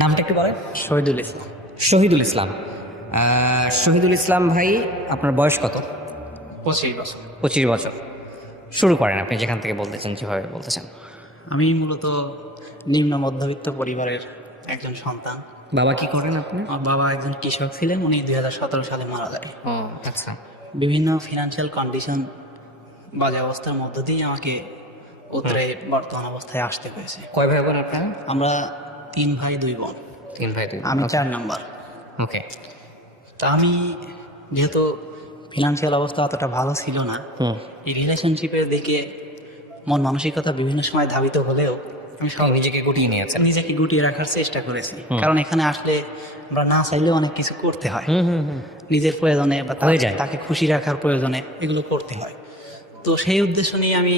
নামটা একটু বলেন। শহীদুল ইসলাম। শহীদুল ইসলাম। শহীদুল ইসলাম ভাই, আপনার বয়স কত? 25 বছর। 25 বছর। শুরু করেন আপনি যেখান থেকে বলতেছেন, যেভাবে বলতেছেন। আমি মূলত নিম্ন মধ্যবিত্ত পরিবারের একজন সন্তান। বাবা কি করেন আপনি? আমার বাবা একজন কৃষক ছিলেন, উনি 2017 সালে মারা যায়। আচ্ছা। বিভিন্ন ফিনান্সিয়াল কন্ডিশন, বাজে অবস্থার মধ্য দিয়ে আমাকে উত্তরে বর্তমান অবস্থায় আসতে হয়েছে। কয় ভাই বোন আপনারা? আমরা 3 ভাই 2 বোন। 3 ভাই 2 আমি 4 নাম্বার। ওকে। তা আমি যেহেতু ফিনান্সিয়াল অবস্থা অতটা ভালো ছিল না, এই রিলেশনশিপের দিকে মন মানসিকতা বিভিন্ন সময় ধাবিত হলেও আমি সব নিজেকে গুটিয়ে নিয়েছেন। নিজেকে গুটিয়ে রাখার চেষ্টা করেছি। কারণ এখানে আসলে আমরা না চাইলেও অনেক কিছু করতে হয়, নিজের প্রয়োজনে বা হয়ে যায়। তাকে খুশি রাখার প্রয়োজনে এগুলো করতে হয়। তো সেই উদ্দেশ্য নিয়ে আমি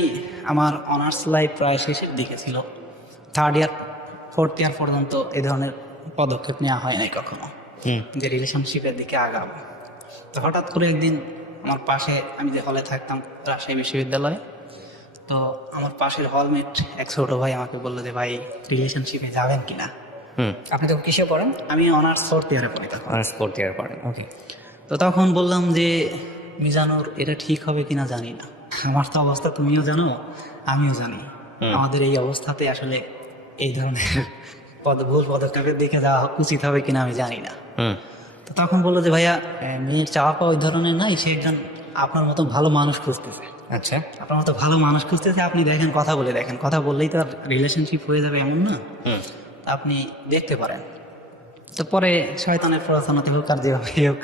আমার অনার্স লাইফ প্রায় শেষের দিকে ছিল, 3rd ইয়ার 4th ইয়ার পর্যন্ত এ ধরনের পদক্ষেপ নেওয়া হয় নাই কখনো যে রিলেশনশিপের দিকে আগাবো। তো হঠাৎ করে একদিন আমার পাশে, আমি যে হলে থাকতাম রাজশাহী বিশ্ববিদ্যালয়ে, তো আমার পাশের হলমেট এক ছোট ভাই আমাকে বললো যে ভাই রিলেশনশিপে যাবেন কিনা। আপনি তো কিসে পড়েন? আমি অনার্স 4th ইয়ারে পড়ি তখন। অনার্স 4th ইয়ার পড়েন। ওকে। তো তখন বললাম যে মিজানুর, এটা ঠিক হবে কিনা জানি না, আমার তো অবস্থা তুমিও জানো আমিও জানি, আমাদের এই অবস্থাতে আসলে এই ধরনের ভুল পদক্ষেপের দিকে যাওয়া উচিত হবে কিনা আমি জানি না। তো তখন বললো যে ভাইয়া, মেয়ের চাওয়া পাওয়া ওই ধরনের নাই, সে একজন আপনার মতো ভালো মানুষ খুঁজতেছে। আচ্ছা। আপনার মতো ভালো মানুষ খুঁজতেছে, আপনি দেখেন, কথা বলে দেখেন, কথা বললেই তো আর রিলেশনশিপ হয়ে যাবে এমন না, আপনি দেখতে পারেন। তো পরে শয়তানের প্ররোচনাতে হোক আর যেভাবে হোক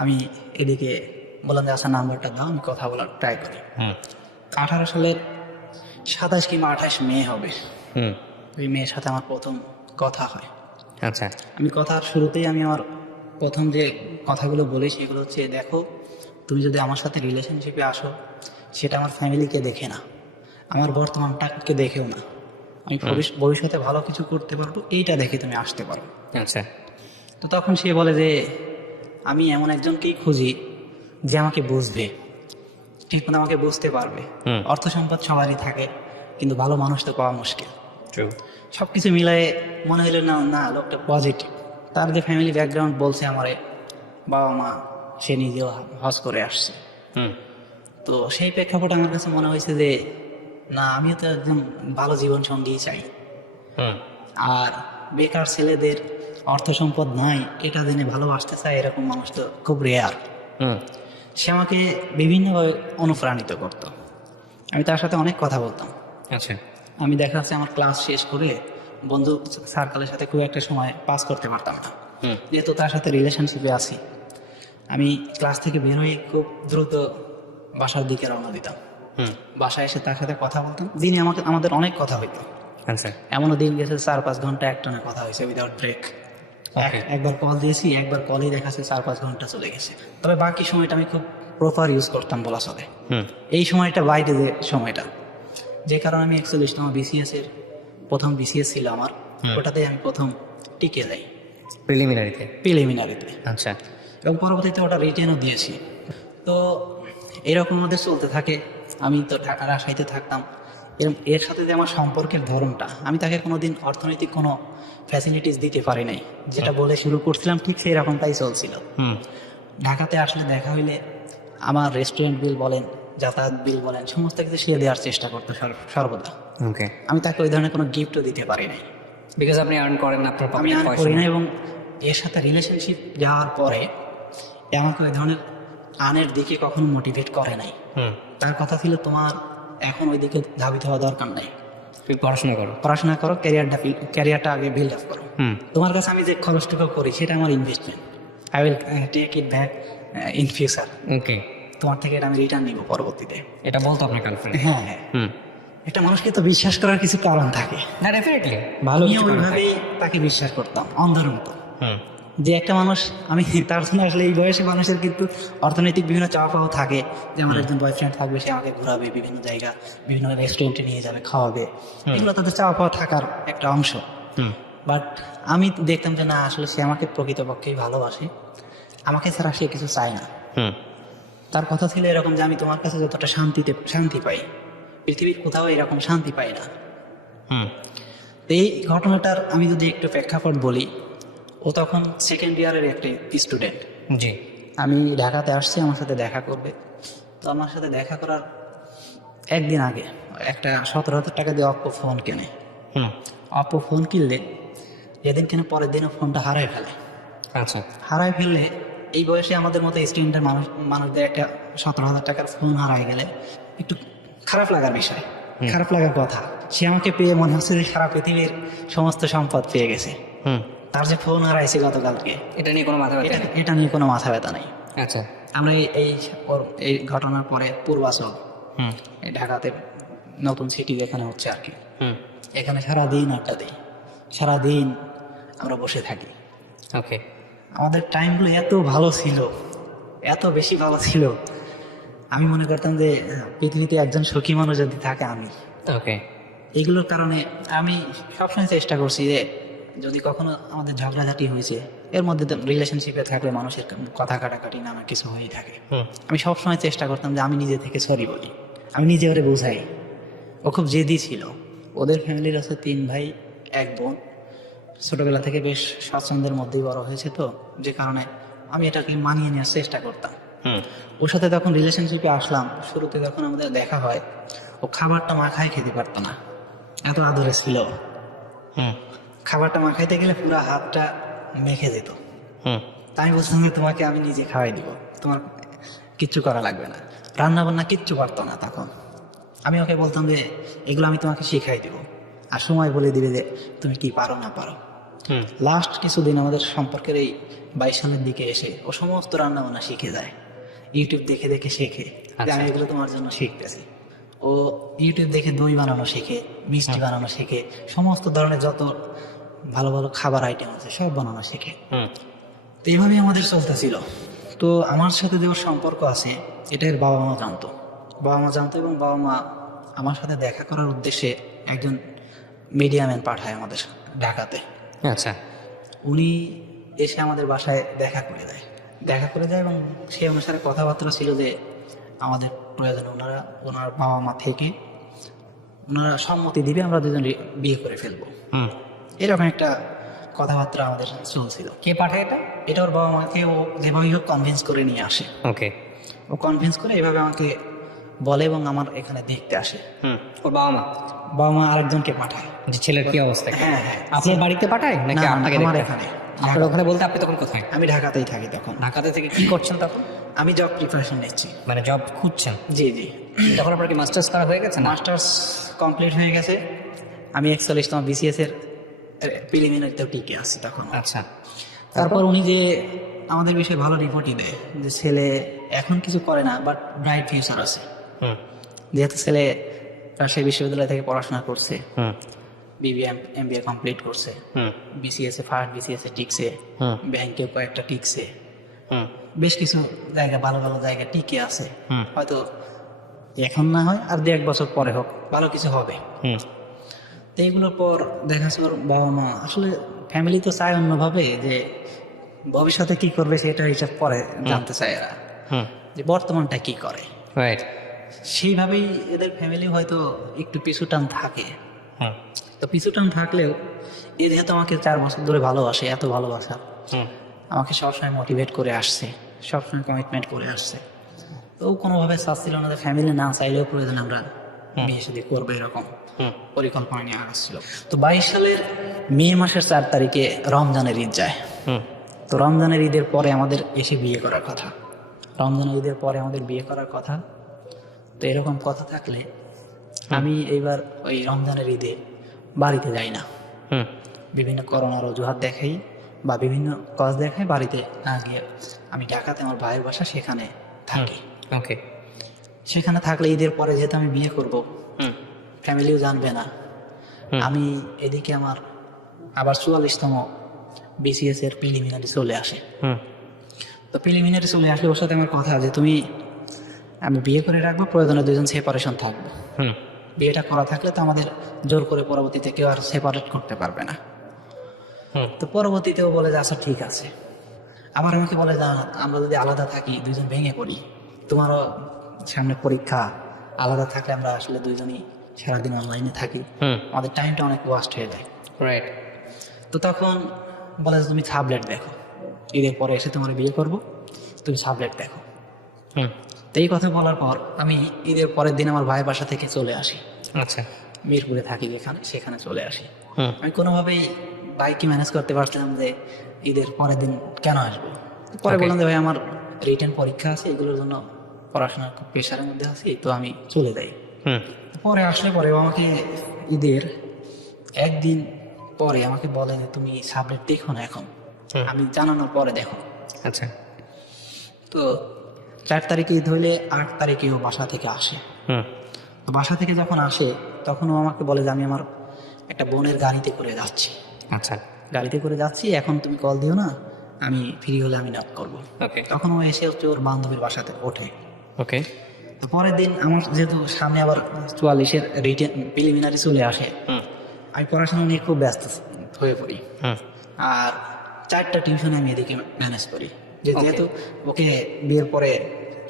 আমি এদিকে বললাম যে আচ্ছা নাম্বারটা দাও, আমি কথা বলার ট্রাই করি। 18 সালের 27 কিংবা 28 মে হবে, ওই মেয়ের সাথে আমার প্রথম কথা হয়। আচ্ছা। আমি কথার শুরুতেই আমি আমার প্রথম যে কথাগুলো বলি সেগুলো হচ্ছে, দেখো তুমি যদি আমার সাথে রিলেশনশিপে আসো, সেটা আমার ফ্যামিলিকে দেখে না, আমার বর্তমানটাকে দেখেও না, আমি ভবিষ্যতে ভালো কিছু করতে পারবো এইটা দেখে তুমি আসতে পারো। আচ্ছা। তো তখন সে বলে যে আমি এমন একজনকেই খুঁজি যে আমাকে বুঝবে, ঠিক মতো আমাকে বুঝতে পারবে। অর্থ সম্পদ সবারই থাকে, কিন্তু ভালো মানুষ তো পাওয়া মুশকিল। সব কিছু মিলাই মনে হইল না না লোকটা পজিটিভ। তার যে ফ্যামিলি ব্যাকগ্রাউন্ড বলছে, আমার বাবা মা, সে নিজেও হজ করে আসছে। তো সেই প্রেক্ষাপট আমার কাছে মনে হয়েছে যে না, আমিও তো একদম ভালো জীবন সঙ্গী চাই। আর বেকার ছেলেদের অর্থ সম্পদ নাই, এটা জেনে ভালোবাসতে চায়, এরকম মানুষ তো খুব রেয়ার। সে আমাকে বিভিন্নভাবে অনুপ্রাণিত করত, আমি তার সাথে অনেক কথা বলতাম। আচ্ছা। আমি দেখা যাচ্ছে আমার ক্লাস শেষ করে বন্ধু সার্কেলের সাথে খুব একটা সময় পাস করতে পারতাম না, যেহেতু তার সাথে রিলেশনশিপে আছি। আমি ক্লাস থেকে বের হয়ে খুব দ্রুত বাসার দিকে রওনা দিতাম। বাসায় এসে তার সাথে কথা বলতাম, দিনে আমাদের অনেক কথা হইতো। আচ্ছা। এমনও দিন গেছে 4-5 ঘন্টা একটানা কথা হয়েছে উইদাউট ব্রেক। একবার কল দিয়েছি, একবার কলেই দেখাচ্ছে 4-5 ঘন্টা চলে গেছে। তবে বাকি সময়টা আমি খুব প্রপার ইউজ করতাম বলা চলে। এই সময়টা বাইরে যে সময়টা, যে কারণে আমি 41তম বিসিএস এর প্রথম বিসিএস ছিল আমার, ওটাতে আমি প্রথম টিকে যাই প্রিলিমিনারিতে। আচ্ছা। এবং পরবর্তীতে ওটা রিটেনও দিয়েছি। তো এরকম মধ্যে চলতে থাকে। আমি তো ঢাকা রাজশাহীতে থাকতাম, এর সাথে যে আমার সম্পর্কের ধরনটা, আমি তাকে কোনোদিন অর্থনৈতিক কোনো ফ্যাসিলিটিস দিতে পারি নাই, যেটা বলে শুরু করছিলাম ঠিক সেই রকমটাই চলছিল। ঢাকাতে আসলে দেখা হইলে আমার রেস্টুরেন্ট বিল বলেন, যাতায়াত বিল বলেন, সমস্ত কিছু সে দেওয়ার চেষ্টা করতো সর্বদা। ওকে। আমি তাকে ওই ধরনের কোনো গিফটও দিতে পারি নাই, বিকজ আপনি আর্ন করেন না, আপনার আমি পকেটে আর পয়সা করি না। নেই। এবং এর সাথে রিলেশনশিপ যাওয়ার পরে এ আমাকে ওই ধরনের আর্নের দিকে কখনো মোটিভেট করে নাই। তার কথা ছিল, তোমার এখন ওই দিকে ধাবিত হওয়া দরকার নাই, তুমি পড়াশোনা করো, ক্যারিয়ারটা আগে বিল্ড আপ করো। তোমার কাছে আমি যে খরচটুকু করি সেটা আমার investment, I will take it back in future. Okay. তোমার থেকে এটা আমি রিটার্ন নিব পরবর্তীতে। এটা বলতো আপনার গার্লফ্রেন্ড? হ্যাঁ হ্যাঁ। একটা মানুষকে তো বিশ্বাস করার কিছু কারণ থাকে। না, ডেফিনেটলি ভালো, ওইভাবেই তাকে বিশ্বাস করতাম অন্ধের মতো। যে একটা মানুষ, আমি তার জন্য আসলে এই বয়সে মানুষের কিন্তু অর্থনৈতিক বিভিন্ন চাওয়া পাওয়া থাকে, যে আমার একজন বয়ফ্রেন্ড থাকবে, সে আমাকে ঘোরাবে বিভিন্ন জায়গা, বিভিন্ন রেস্টুরেন্টে নিয়ে যাবে, খাওয়াবে, এগুলো তাদের চাওয়া পাওয়া থাকার একটা অংশ। বাট আমি দেখতাম যে না, আসলে সে আমাকে প্রকৃতপক্ষেই ভালোবাসে, আমাকে ছাড়া সে কিছু চায় না। তার কথা ছিল এরকম যে আমি তোমার কাছে যতটা শান্তি পাই, পৃথিবীর কোথাও এরকম শান্তি পাই না। তো এই ঘটনাটার আমি যদি একটু প্রেক্ষাপট বলি, ও তখন সেকেন্ড ইয়ারের একটি স্টুডেন্ট। জি। আমি ঢাকাতে আসছি আমার সাথে দেখা করবে। তো আমার সাথে দেখা করার একদিন আগে একটা 17,000 টাকা দিয়ে অপ্পো ফোন কেনে। অপ্পো ফোন কিনলে যেদিন কিনে পরের দিনও ফোনটা হারাই ফেলে। আচ্ছা। হারাই ফেললে এই বয়সে আমাদের মতো স্টুডেন্টের মানুষদের একটা 17,000 টাকার ফোন হারাই গেলে একটু খারাপ লাগার বিষয়, খারাপ লাগার কথা। সে আমাকে পেয়ে মনে হচ্ছে যে সারা পৃথিবীর সমস্ত সম্পদ পেয়ে গেছে। তার যে ফোন হারাইছে গতকালকে, এটা নিয়ে কোনো মাথা ব্যথা নেই? এটা নিয়ে কোনো মাথা ব্যথা নেই। আচ্ছা। আমরা এই ঘটনার পরে পূর্বাচল, এই ঢাকাতে নতুন সিটি যেখানে হচ্ছে আর কি, এখানে সারাদিন আড্ডা দিই, সারাদিন আমরা বসে থাকি। ওকে। আমাদের টাইমগুলো এত ভালো ছিল, এত বেশি ভালো ছিল, আমি মনে করতাম যে পৃথিবীতে একজন সুখী মানুষ যদি থাকে আমি। ওকে। এগুলোর কারণে আমি সবসময় চেষ্টা করছি যে যদি কখনো আমাদের ঝগড়াঝাটি হয়েছে, এর মধ্যে রিলেশনশিপে থাকলে মানুষের কথা কাটাকাটি নানা কিছু হয়েই থাকে। আমি সবসময় চেষ্টা করতাম যে আমি নিজে থেকে সরি বলি, আমি নিজে ওরে বোঝাই। ও খুব জেদি ছিল। ওদের ফ্যামিলির আছে 3 ভাই 1 বোন। ছোটবেলা থেকে বেশ স্বাচ্ছন্দ্যের মধ্যেই বড় হয়েছে, তো যে কারণে আমি এটাকে মানিয়ে নেওয়ার চেষ্টা করতাম। ওর সাথে তখন রিলেশনশিপে আসলাম, শুরুতে যখন আমাদের দেখা হয় ও খাবারটা মাখায় খেতে পারতো না, এত আদরে ছিল। খাবারটা মাখাইতে গেলে পুরো হাতটা মেখে যেত। তাই আমি বলছিলাম যে তোমাকে আমি নিজে খাওয়াই দিব, তোমার কিচ্ছু করা লাগবে না। রান্না বান্না কিচ্ছু পারতো না তখন। আমি ওকে বলতাম যে এগুলো আমি তোমাকে শিখাই দিব, আর সময় বলে দিবে যে তুমি কি পারো না পারো। লাস্ট কিছুদিন আমাদের সম্পর্কের এই 22 সালের দিকে এসে ও সমস্ত রান্না বান্না শিখে যায়, ইউটিউব দেখে দেখে শেখে যে আমি এগুলো তোমার জন্য শিখতেছি। ও ইউটিউব দেখে দই বানানো শেখে, মিষ্টি বানানো শেখে, সমস্ত ধরনের যত ভালো ভালো খাবার আইটেম আছে সব বানানো শেখে। তো এইভাবেই আমাদের চলতেছিল। তো আমার সাথে যে ওর সম্পর্ক আছে এটা এর বাবা মা জানতো, এবং বাবা মা আমার সাথে দেখা করার উদ্দেশ্যে একজন মিডিয়াম্যান পাঠায় আমাদের ঢাকাতে। আচ্ছা। উনি এসে আমাদের বাসায় দেখা করে যায় এবং সেই অনুসারে কথাবার্তা ছিল যে আমাদের প্রয়োজন ওনার বাবা মা থেকে ওনারা সম্মতি দিবে, আমরা দুজন বিয়ে করে ফেলবো। এরকম একটা কথাবার্তা আমাদের চলছিল। কে পাঠায় এটা? এটা ওর বাবা মাকে ও যেভাবে হোক কনভিন্স করে নিয়ে আসে। ওকে। ও কনভিন্স করে এভাবে আমাকে বলে এবং আমার এখানে দেখতে আসে। ওর বাবা মা আরেকজনকে পাঠায় যে ছেলের কি অবস্থা। হ্যাঁ। আপনার বাড়িতে পাঠায় নাকি না, আপনাকে আমার দেখতে? এখানে। আপনার ওখানে বলতে আপনি তখন কোথায়? আমি ঢাকাতেই থাকি তখন। ঢাকাতে থেকে কি করছেন তখন? আমি জব প্রিপারেশন নিচ্ছি। মানে জব খুঁজছেন? জি। তখন আপনার কি মাস্টার্স করা হয়ে গেছে? মাস্টার্স কমপ্লিট হয়ে গেছে। আমি 41তম BCS এর প্রিলিমিনারিতেও টিকে আছি তখন। আচ্ছা। তারপর উনি যে আমাদের বিষয়ে ভালো রিপোর্টই দেয় যে ছেলে এখন কিছু করে না, বাট ব্রাইট ফিউচার আছে। যেহেতু ছেলে রাজশাহী বিশ্ববিদ্যালয় থেকে পড়াশোনা করছে, BBA MBA কমপ্লিট করছে, BCS ফার্স্ট BCS টিকছে, ব্যাংকেও কয়েকটা টিকছে, বেশ কিছু জায়গা ভালো ভালো জায়গা টিকে আছে। হয়তো এখন না হয় আর 2-1 বছর পরে হোক ভালো কিছু হবে। তো এইগুলোর পর দেখা যাচ্ছে ওর বাবা মা আসলে ফ্যামিলি তো চায় অন্যভাবে, যে ভবিষ্যতে কি করবে সেটা হিসাব পরে জানতে চায় এরা, যে বর্তমানটা কি করে। রাইট। সেইভাবেই এদের ফ্যামিলি হয়তো একটু পিছুটান থাকে। তো পিছুটান থাকলেও এ যেহেতু আমাকে 4 বছর ধরে ভালোবাসে, এত ভালোবাসা, আমাকে সবসময় মোটিভেট করে আসছে, সবসময় কমিটমেন্ট করে আসছে। তো ও কোনোভাবে চাচ্ছিল না যে ফ্যামিলি না চাইলেও প্রয়োজন আমরা বিয়ে শাদী করবো, এরকম পরিকল্পনা নিয়ে আসছিল। তো 22 সালের মে মাসের 4 তারিখে রমজানের ঈদ যায়। তো রমজানের ঈদের পরে আমাদের এসে বিয়ে করার কথা, তো এরকম কথা থাকলে আমি এইবার ওই রমজানের ঈদে বাড়িতে যাই না। বিভিন্ন করোনার অজুহাত দেখাই বা বিভিন্ন কাজ দেখাই, বাড়িতে না গিয়ে আমি ঢাকাতে আমার ভাইয়ের বাসা, সেখানে থাকি। ওকে। সেখানে থাকলে ঈদের পরে যেহেতু আমি বিয়ে করব, ফ্যামিলিও জানবে না। আমি এদিকে আমার আবার 44তম BCS এর প্রিলিমিনারি চলে আসে। তো প্রিলিমিনারি চলে আসলে ওর সাথে আমার কথা যে আমি বিয়ে করে রাখবো, প্রয়োজনে 2জন সেপারেশন থাকবো। বিয়েটা করা থাকলে তো আমাদের জোর করে পরবর্তীতে কেউ আর সেপারেট করতে পারবে না। তো পরবর্তীতেও বলে যে আচ্ছা ঠিক আছে। আবার আমাকে বলে যে আমরা যদি আলাদা থাকি 2জন ভেঙে পড়ি, তোমারও সামনে পরীক্ষা, আলাদা থাকলে আমরা আসলে 2জনই সারাদিন অনলাইনে থাকি, আমাদের টাইমটা অনেক ওয়াস্ট হয়ে যায়। রাইট। তো তখন বলে যে তুমি সাবলেট দেখো, ঈদের পরে এসে তোমার বিয়ে করব, তুমি সাবলেট দেখো। হুম। তো এই কথা বলার পর আমি ঈদের পরের দিন আমার ভাইয়ের বাসা থেকে চলে আসি। আচ্ছা। মিরপুরে থাকি যেখানে, সেখানে চলে আসি। হুম। আমি কোনোভাবেই বাইককে ম্যানেজ করতে পারছিলাম যে ঈদের পরের দিন কেন আসবো। পরে Okay. বললাম যে ভাই আমার রিটেন পরীক্ষা আছে, এগুলোর জন্য পড়াশোনার খুব প্রেশারের মধ্যে আছি, তো আমি চলে যাই। হুম। পরে আসলে পরে ও আমাকে ঈদের একদিন পরে আমাকে বলে যে তুমি সাবলেট দেখো না এখন, হুম। আমি জানানোর পরে দেখো। আচ্ছা। তো 4 তারিখে ঈদ হইলে 8 তারিখে ও বাসা থেকে আসে। হুম। তো বাসা থেকে যখন আসে তখন ও আমাকে বলে যে আমি আমার একটা বোনের গাড়িতে করে যাচ্ছি, আচ্ছা। গাড়িতে করে যাচ্ছি, এখন তুমি কল দিও না, আমি ফ্রি হলে আমি নক করবো। ওকে। তখন ও এসে হচ্ছে ওর বান্ধবীর বাসাতে ওঠে। ওকে। তো পরের দিন আমার যেহেতু সামনে আবার 44-এর রিটেন প্রিলিমিনারি চলে আসে, হুম। আমি পড়াশোনা নিয়ে খুব ব্যস্ত হয়ে পড়ি। হুম। আর 4টা টিউশনে আমি এদিকে ম্যানেজ করি, যে Okay. যেহেতু ওকে বিয়ের পরে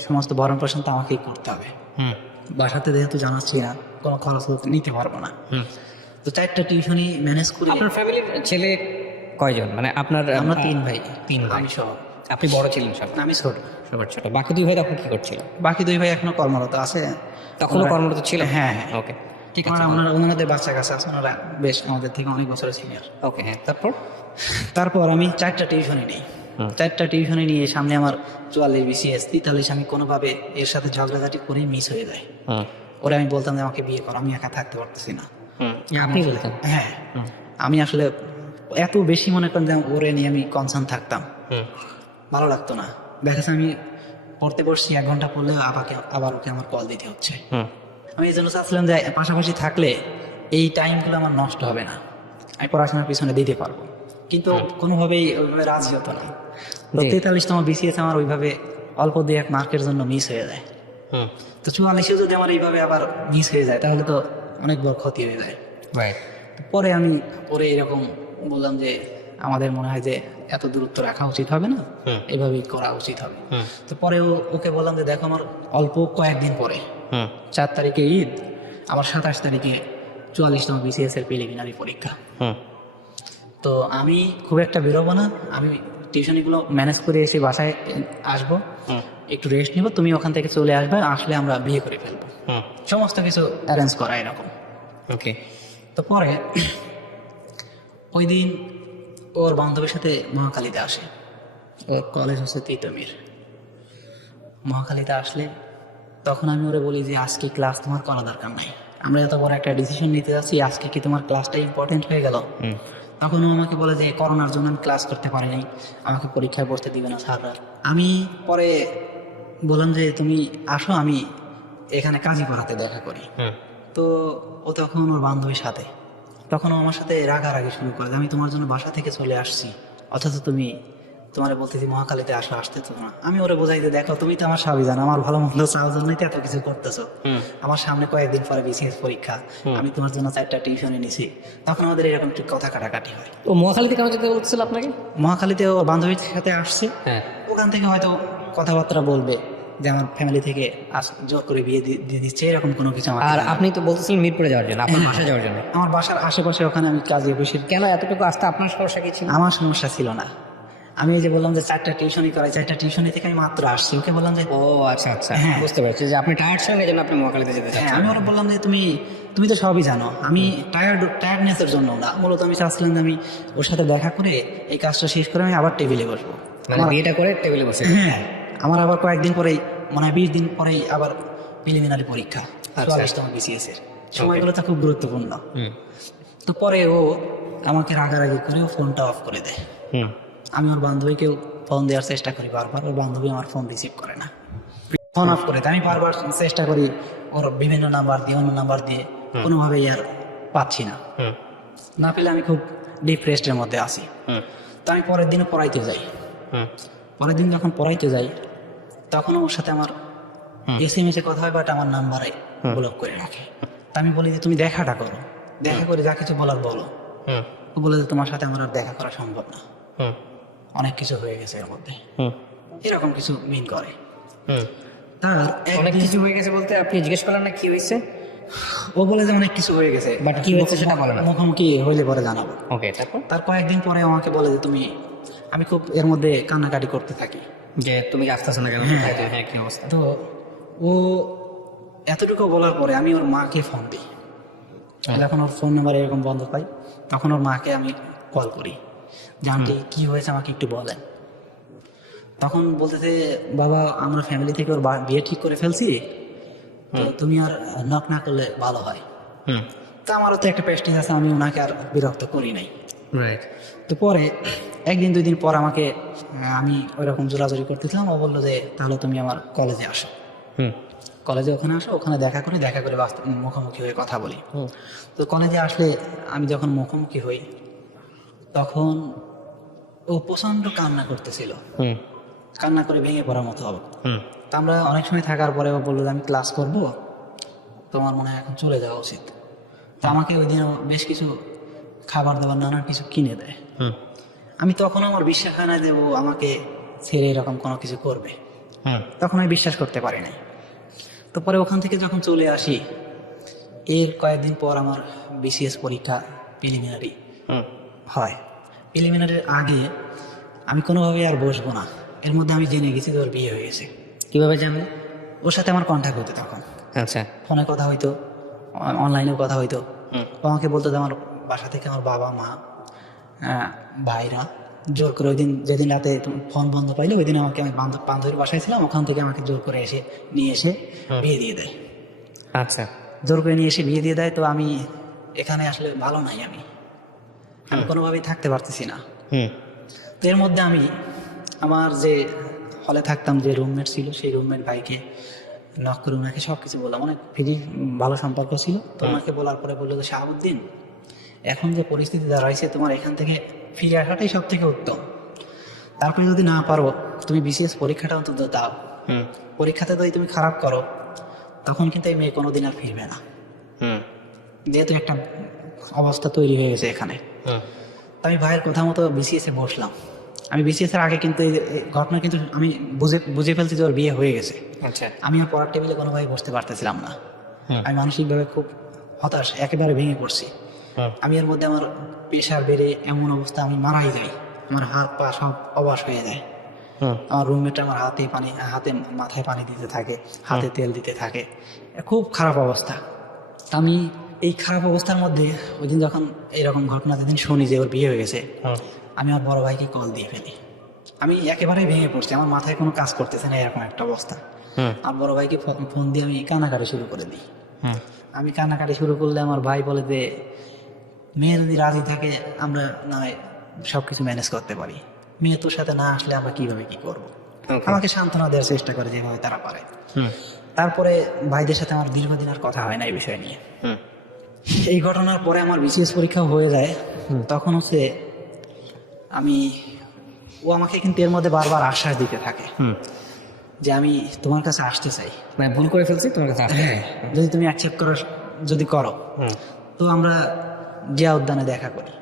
সমস্ত ভরণ পোষণ তো আমাকেই করতে হবে। হুম। বাসাতে যেহেতু জানাচ্ছি না, কোনো খরচ নিতে পারবো না। হুম। তো 4টা টিউশনই ম্যানেজ করি। আপনার ফ্যামিলির ছেলে কয়জন? মানে আপনার আমরা 3 ভাই, 3 ভাই। আমি সহ। আপনি বড় ছিলেন সব? আমি ছোট, সবার ছোট। বাকি 2 ভাই তখন কি করছিল? বাকি 2 ভাই এখনো কর্মরত আছে। তখনও ওনারা- কর্মরত ছিলেন? হ্যাঁ হ্যাঁ। ওকে। ঠিক আছে। ওনাদের বাচ্চা কাছে আছে, ওনারা বেশ আমাদের থেকে অনেক বছরের সিনিয়র। ওকে, হ্যাঁ। তারপর? তারপর আমি 4টা টিউশনে নিই। হুম। 4টা টিউশনে নিয়ে সামনে আমার 44 BCS 43, আমি কোনোভাবে এর সাথে ঝগড়াঝাটি করে মিস হয়ে যায়। হুম। ওরা আমি বলতাম যে আমাকে বিয়ে করো, আমি একা থাকতে পারতেছি না। হুম। আপনি বলতেন? হ্যাঁ, হুম। আমি আসলে এত বেশি মনে করেন যে ওরে নিয়ে আমি কনসার্ন থাকতাম, হুম। ভালো লাগতো না। দেখা যাচ্ছে আমি পড়তে বসছি, 1 ঘন্টা পড়লেও আবার ওকে আমার কল দিতে হচ্ছে। হুম। আমি এই জন্য চাচ্ছিলাম যে পাশাপাশি থাকলে এই টাইমগুলো আমার নষ্ট হবে না, আমি পড়াশোনার পিছনে দিতে পারবো। কিন্তু কোনোভাবেই ওইভাবে রাজি হতো না। তো জি। 43তম BCS আমার ওইভাবে অল্প 2-1 মার্কের জন্য মিস হয়ে যায়। হুম। তো 44-এও যদি আমার এইভাবে আবার মিস হয়ে যায় তাহলে তো অনেক বড় ক্ষতি হয়ে যায়। রাইট। পরে আমি এরকম বললাম যে আমাদের মনে হয় যে এত দূরত্ব রাখা উচিত হবে না, হুম। এভাবেই করা উচিত হবে। হুম। তো পরে ওকে বললাম যে দেখো আমার অল্প কয়েকদিন পরে, হুম। 4 তারিখে ঈদ, আমার 27 তারিখে 44তম BCS এর প্রিলিমিনারি পরীক্ষা। হুম। তো আমি খুব একটা বেরোবো না, আমি টিউশনিগুলো ম্যানেজ করে এসে বাসায় আসবো, হুম। একটু রেস্ট নিব, তুমি ওখান থেকে চলে আসবে, আসলে আমরা বিয়ে করে ফেলবো। হুম। সমস্ত কিছু অ্যারেঞ্জ করা এরকম। ওকে। তো পরে ওই দিন ওর বান্ধবীর সাথে মহাখালীতে আসে, ওর কলেজ হচ্ছে তিতুমির। মহাখালীতে আসলে তখন আমি ওরে বলি যে আজকে ক্লাস তোমার করা দরকার নাই, আমরা এত বড় একটা ডিসিশন নিতে যাচ্ছি, আজকে কি তোমার ক্লাসটা ইম্পর্টেন্ট হয়ে গেল? হুম। তখন ও আমাকে বলে যে করোনার জন্য আমি ক্লাস করতে পারিনি, আমাকে পরীক্ষায় বসতে দিবে না স্যাররা। আমি পরে বললাম যে তুমি আসো, আমি এখানে কাজী পড়াতে দেখা করি। হুম। তো ও তখন ওর বান্ধবীর সাথে, তখন ও আমার সাথে রাগারাগি শুরু করে যে আমি তোমার জন্য বাসা থেকে চলে আসছি, অথচ তুমি তোমার বলতেছি মহাখালীতে আসতে তো না। আমি ওরে বোঝাই যে দেখো তুমি তো আমার স্বামী জানো, আমার ভালো মন্দ চাওয়ার জন্যই তো এত কিছু করতেছো। হুম। আমার সামনে কয়েকদিন পরে BCS পরীক্ষা, আমি তোমার জন্য 4টা টিউশনে নিছি। তখন আমাদের এরকম একটু কথা কাটাকাটি হয়। ও মহাখালীতে কেন যেতে বলছিল আপনাকে? মহাখালীতে ওর বান্ধবীর সাথে আসছে, হ্যাঁ। ওখান থেকে হয়তো কথাবার্তা বলবে যে আমার ফ্যামিলি থেকে জোর করে বিয়ে দিয়ে দিচ্ছে, এরকম কোনো কিছু আমাকে আর জানাবে। আপনি তো বলতেছিলেন মিরপুরে যাওয়ার জন্য, আপনার বাসায় যাওয়ার জন্য। আমার বাসার আশেপাশে ওখানে আমি কাজে অফিসের, কেন এতটুকু আসতে আপনার সমস্যা কি ছিল? আমার সমস্যা ছিল না। আমি এই যে বললাম যে 4টা টিউশনই করাই, 4টা টিউশনি থেকে আমি মাত্র আসছি, ওকে বললাম যে ও আচ্ছা আচ্ছা, হ্যাঁ। বুঝতে পারছি যে আপনি টায়ার্ড ছিলেন এই জন্য আপনি মহাখালীতে যেতে হ্যাঁ, চাচ্ছেন। আমি ওরা বললাম যে তুমি তো সবই জানো, আমি টায়ার্ডনেসের জন্য না, মূলত আমি চাচ্ছিলাম যে আমি ওর সাথে দেখা করে এই কাজটা শেষ করে আমি আবার টেবিলে বসবো। মানে বিয়েটা করে টেবিলে বসে? হ্যাঁ, আমার আবার কয়েকদিন পরেই, মানে 20 দিন পরেই আবার প্রিলিমিনারি পরীক্ষা, 44তম BCS এর সময়গুলো তো খুব গুরুত্বপূর্ণ। হুম। তো পরে ও আমাকে রাগারাগি করে ও ফোনটা অফ করে দেয়। হুম। আমি ওর বান্ধবীকেও ফোন দেওয়ার চেষ্টা করি বারবার, ওর বান্ধবী আমার ফোন রিসিভ করে না, ফোন অফ করে দেয়। আমি বারবার চেষ্টা করি ওর বিভিন্ন নাম্বার দিয়ে, অন্য নাম্বার দিয়ে, কোনোভাবেই আর পাচ্ছি না। হুম। না পেলে আমি খুব ডিপ্রেসডের মধ্যে আছি। হুম। তো আমি পরের দিনে পড়াইতে যাই। হুম। পরের দিন যখন পড়াইতে যাই তখন ওর সাথে আমার SMS এ কথা হয়, বাট আমার নাম্বারে ব্লক করে রাখে। তা আমি বলি যে তুমি দেখাটা করো, দেখা করে যা কিছু বলার বলো। হুম। ও বলে যে তোমার সাথে আমার আর দেখা করা সম্ভব না, হুম। অনেক কিছু হয়ে গেছে এর মধ্যে, হুম। এরকম কিছু মিন করে। হুম। তার অনেক একদিন কিছু হয়ে গেছে বলতে আপনি জিজ্ঞেস করলেন না কি হয়েছে? ও বলে যে অনেক কিছু হয়ে গেছে, But কি হয়েছে সেটা বলে না। মুখোমুখি হইলে পরে জানাবো। ওকে, তারপর? তার কয়েকদিন পরে আমাকে বলে যে তুমি, আমি খুব এর মধ্যে কান্নাকাটি করতে থাকি। যে তুমি আসতেছো না কেন? হ্যাঁ। কোথায় তুমি? হ্যাঁ, কি অবস্থা? তো ও এতটুকু বলার পরে আমি ওর মাকে ফোন দিই। যখন ওর ফোন নাম্বার এরকম বন্ধ পাই, তখন ওর মাকে আমি কল করি যে আন্টি কি হয়েছে আমাকে একটু বলেন। তখন বলতেছে, বাবা আমরা ফ্যামিলি থেকে ওর বিয়ে ঠিক করে ফেলছি, তো তুমি আর নক না করলে ভালো হয়। হুম, তো আমারও তো একটা প্রেস্টিজ আছে, আমি ওনাকে আর বিরক্ত করি নাই। রাইট। তো পরে একদিন দুই দিন পর আমাকে আমি ওই রকম জোরাজোরি করতেছিলাম, ও বললো যে তাহলে তুমি আমার কলেজে আসো। হুম, কলেজে ওখানে আসো, ওখানে দেখা করে মুখোমুখি হয়ে কথা বলি। হুম, তো কলেজে আসলে আমি যখন মুখোমুখি হই, তখন ও প্রচণ্ড কান্না করতেছিল, হুম, কান্না করে ভেঙে পড়ার মতো হবে। হুম, তো আমরা অনেক সময় থাকার পরে ও বললো যে আমি ক্লাস করব, তোমার মনে হয় এখন চলে যাওয়া উচিত। তো আমাকে ওই দিনও বেশ কিছু খাবার দাবার নানান কিছু কিনে দেয়। হুম, আমি তখন আমার বিশ্বাস হয় না যে ও আমাকে ছেড়ে এরকম কোনো কিছু করবে, হুম, তখন আমি বিশ্বাস করতে পারি নাই। তো পরে ওখান থেকে যখন চলে আসি, এর কয়েকদিন পর আমার বিসিএস পরীক্ষা প্রিলিমিনারি হুম, হয়। প্রিলিমিনারির আগে আমি কোনোভাবেই আর বসবো না, এর মধ্যে আমি জেনে গেছি যে ওর বিয়ে হয়ে গেছে। কিভাবে জানলে? ওর সাথে আমার কন্ট্যাক্ট হতো, তখন আচ্ছা। ফোনে কথা হইতো, অনলাইনেও কথা হইতো। হুম, ও আমাকে বলতো যে আমার বাসা থেকে আমার বাবা মা ভাইরা জোর করে ওই দিন, যেদিন রাতে ফোন বন্ধ পাইলে ওই দিন আমাকে, আমি বান্ধবীর বাসায় ছিলাম, ওখান থেকে আমাকে জোর করে নিয়ে এসে বিয়ে দিয়ে দেয়। আচ্ছা। জোর করে নিয়ে এসে বিয়ে দিয়ে দেয়। তো আমি এখানে আসলে ভালো নাই, আমি কোনোভাবেই থাকতে পারতেছি না। হুম, তো এর মধ্যে আমি আমার যে হলে থাকতাম যে রুমমেট ছিল, সেই রুমমেট ভাইকে নক করে ওনাকে সব কিছু বললাম, অনেক ফিরি ভালো সম্পর্ক ছিল। তো ওনাকে বলার পরে বললো যে শাহাবুদ্দিন, এখন যে পরিস্থিতি দাঁড়াইছে, তোমার এখান থেকে ফিরে আসাটাই সব থেকে উত্তম। তারপরে যদি না পারো, তুমি বিসিএস পরীক্ষাটা অন্তত দাও। হুম, পরীক্ষাতে যদি তুমি খারাপ করো, তখন কিন্তু এই মেয়ে কোনোদিন আর ফিরবে না, হুম, যেহেতু একটা অবস্থা তৈরি হয়ে গেছে এখানে। হুম, তো আমি ভাইয়ের কথা মতো বিসিএস এ বসলাম। আমি বিসিএস এর আগে কিন্তু এই ঘটনা কিন্তু আমি বুঝে ফেলছি যে ওর বিয়ে হয়ে গেছে। আচ্ছা। আমি আর পড়ার টেবিলে কোনোভাবে বসতে পারতেছিলাম না। হুম, আমি মানসিকভাবে খুব হতাশ, একেবারে ভেঙে পড়ছি। হুম, আমি এর মধ্যে আমার প্রেশার বেড়ে এমন অবস্থা, আমি মারাই যাই, আমার হাত পা সব অবশ হয়ে যায়। হুম, আমার রুমমেট আমার হাতে মাথায় পানি দিতে থাকে, হাতে তেল দিতে থাকে, খুব খারাপ অবস্থা। তা আমি এই খারাপ অবস্থার মধ্যে ওই দিন যখন এইরকম ঘটনা যেদিন শুনি যে ওর বিয়ে হয়ে গেছে, হুম, আমি আমার বড় ভাইকে কল দিয়ে ফেলি। আমি একেবারেই ভেঙে পড়ছি, আমার মাথায় কোনো কাজ করতেছে না, এরকম একটা অবস্থা। হুম, আমার বড় ভাইকে ফোন দিয়ে আমি কান্নাকাটি শুরু করে দিই। হুম, আমি কান্নাকাটি শুরু করলে আমার ভাই বলে যে মেয়ে যদি রাজি থাকে আমরা নয় সব কিছু ম্যানেজ করতে পারি, মেয়ে তোর সাথে না আসলে আমরা কিভাবে কি করবো। Okay. আমাকে সান্ত্বনা দেওয়ার চেষ্টা করে যেভাবে তারা পারে। হুম, তারপরে ভাইদের সাথে আমার দীর্ঘদিন আর কথা হয় না এই বিষয় নিয়ে। হুম, এই ঘটনার পরে আমার বিসিএস পরীক্ষা হয়ে যায়। তখন হচ্ছে ও আমাকে কিন্তু এর মধ্যে বারবার আশ্বাস দিতে থাকে হুম, যে আমি তোমার কাছে আসতে চাই, মানে ভুল করে ফেলছি, তোমার কাছে আসতে চাই। যদি তুমি অ্যাকসেপ্ট করো, যদি করো হুম, তো আমরা জিয়া উদ্যানে দেখা করি।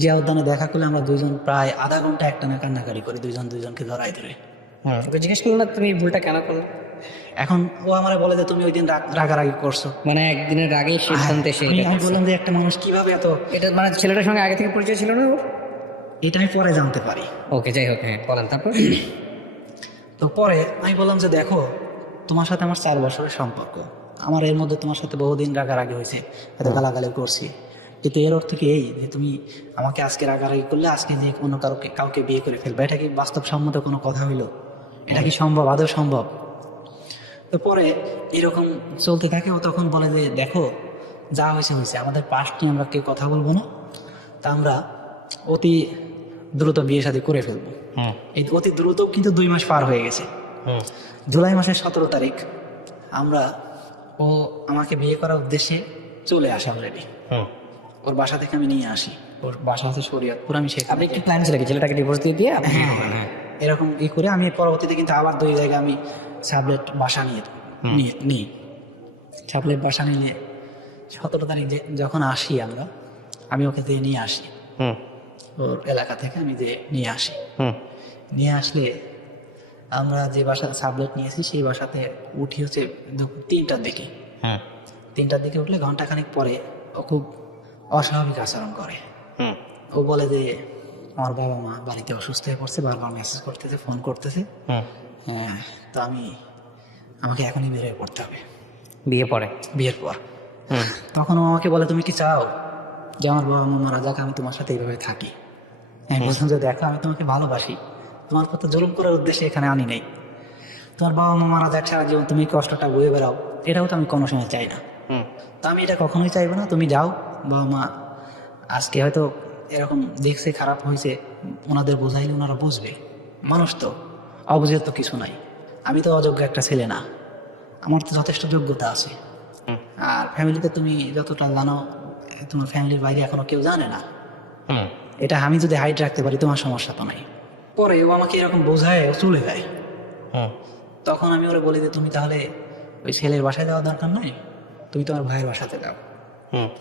জিয়া উদ্যানে দেখা করলে আমরা দুইজন প্রায় আধা ঘন্টা একটানা কান্নাকারি করি, দুইজনকে ধরাই ধরে। হুম। ওকে জিজ্ঞেস করলো না তুমি এই ভুলটা কেন করলে? এখন ও আমার বলে যে তুমি ওই দিন রাগারাগি করছো। মানে একদিনের আগেই সিদ্ধান্তে এসে এটা আমি করছে। বললাম যে একটা মানুষ কিভাবে এত, এটা মানে ছেলেটার সঙ্গে আগে থেকে পরিচয় ছিল না ওর? এটা আমি পরে জানতে পারি। ওকে, যাই হোক, হ্যাঁ বলেন তারপর। তো পরে আমি বললাম যে দেখো, তোমার সাথে আমার 4 বছরের সম্পর্ক, আমার এর মধ্যে তোমার সাথে বহুদিন রাগারাগি হয়েছে, এত গালাগালি করছি, কিন্তু এর অর্থ কি এই যে তুমি আমাকে আজকে রাগারাগি করলে আজকে যে অন্য কাউকে বিয়ে করে ফেলবে? এটা কি বাস্তবসম্মত কোনো কথা হইলো? এটা কি সম্ভব, আদৌ সম্ভব? তো পরে এরকম চলতে থাকে। ও তখন বলে যে দেখো, যা হয়েছে হয়েছে, আমাদের পাস্ট নিয়ে আমরা কেউ কথা বলবো না, তা আমরা অতি দ্রুত বিয়ে শাদী করে ফেলবো। হুম, এই অতি দ্রুত কিন্তু 2 মাস পার হয়ে গেছে। হুম, জুলাই মাসের 17 তারিখ ও আমাকে বিয়ে করার উদ্দেশ্যে চলে আসে অলরেডি। হুম। ওর বাসা থেকে আমি নিয়ে আসি, ওর বাসা আছে শরীয়তপুর, আমি সেখানে আপনি একটু প্ল্যান ছিল কি ছেলেটাকে ডিভোর্স দিয়ে দিয়ে আপনি? হ্যাঁ, হ্যাঁ, এরকম করে আমি পরবর্তীতে কিন্তু আবার 2 জায়গায় আমি সাবলেট বাসা নিই। সাবলেট বাসা নিলে 17 তারিখ যখন আসি আমি ওকে দিয়ে নিয়ে আসি, হুম, ওর এলাকা থেকে আমি যে নিয়ে আসি। হুম, নিয়ে আসলে আমরা যে বাসা সাবলেট নিয়েছি সেই বাসাতে উঠি হচ্ছে 3টার দিকে। হুম, 3টার দিকে উঠলে ঘন্টাখানিক পরে ও খুব অস্বাভাবিক আচরণ করে। ও বলে যে আমার বাবা মা বাড়িতে অসুস্থ হয়ে পড়ছে, বারবার মেসেজ করতেছে, ফোন করতেছে। হ্যাঁ, তো আমাকে এখনই বের হয়ে পড়তে হবে বিয়ে পরে? বিয়ের পর। তখন ও আমাকে বলে তুমি কি চাও যে আমার বাবা মা মারা যাক, আমি তোমার সাথে এইভাবে থাকি? আমি বললাম যে দেখো, আমি তোমাকে ভালোবাসি, তোমার প্রতি জুলুম করার উদ্দেশ্যে এখানে আনি নাই। তোমার বাবা মা মারা যাক, সারা জীবন তুমি কষ্টটা বয়ে বেড়াও, এটাও তো আমি কোনো সময় চাই না। তো আমি এটা কখনোই চাইবো না। তুমি যাও, বাবা মা আজকে হয়তো এরকম দেখছে, খারাপ হয়েছে, ওনাদের বোঝাইলে ওনারা বুঝবে। মানুষ তো, অবুঝের তো কিছু নাই। আমি তো অযোগ্য একটা ছেলে না, আমার তো যথেষ্ট যোগ্যতা আছে। আর ফ্যামিলিতে তুমি যতটা জানো, তোমার ফ্যামিলির বাইরে এখনো কেউ জানে না। এটা আমি যদি হাইট রাখতে পারি, তোমার সমস্যা তো নাই। পরে ও আমাকে এরকম বোঝায়, ও চলে যায়। তখন আমি ওরা বলি যে তুমি তাহলে ওই ছেলের বাসায় যাওয়ার দরকার নাই, তুমি তোমার ভাইয়ের বাসাতে যাও।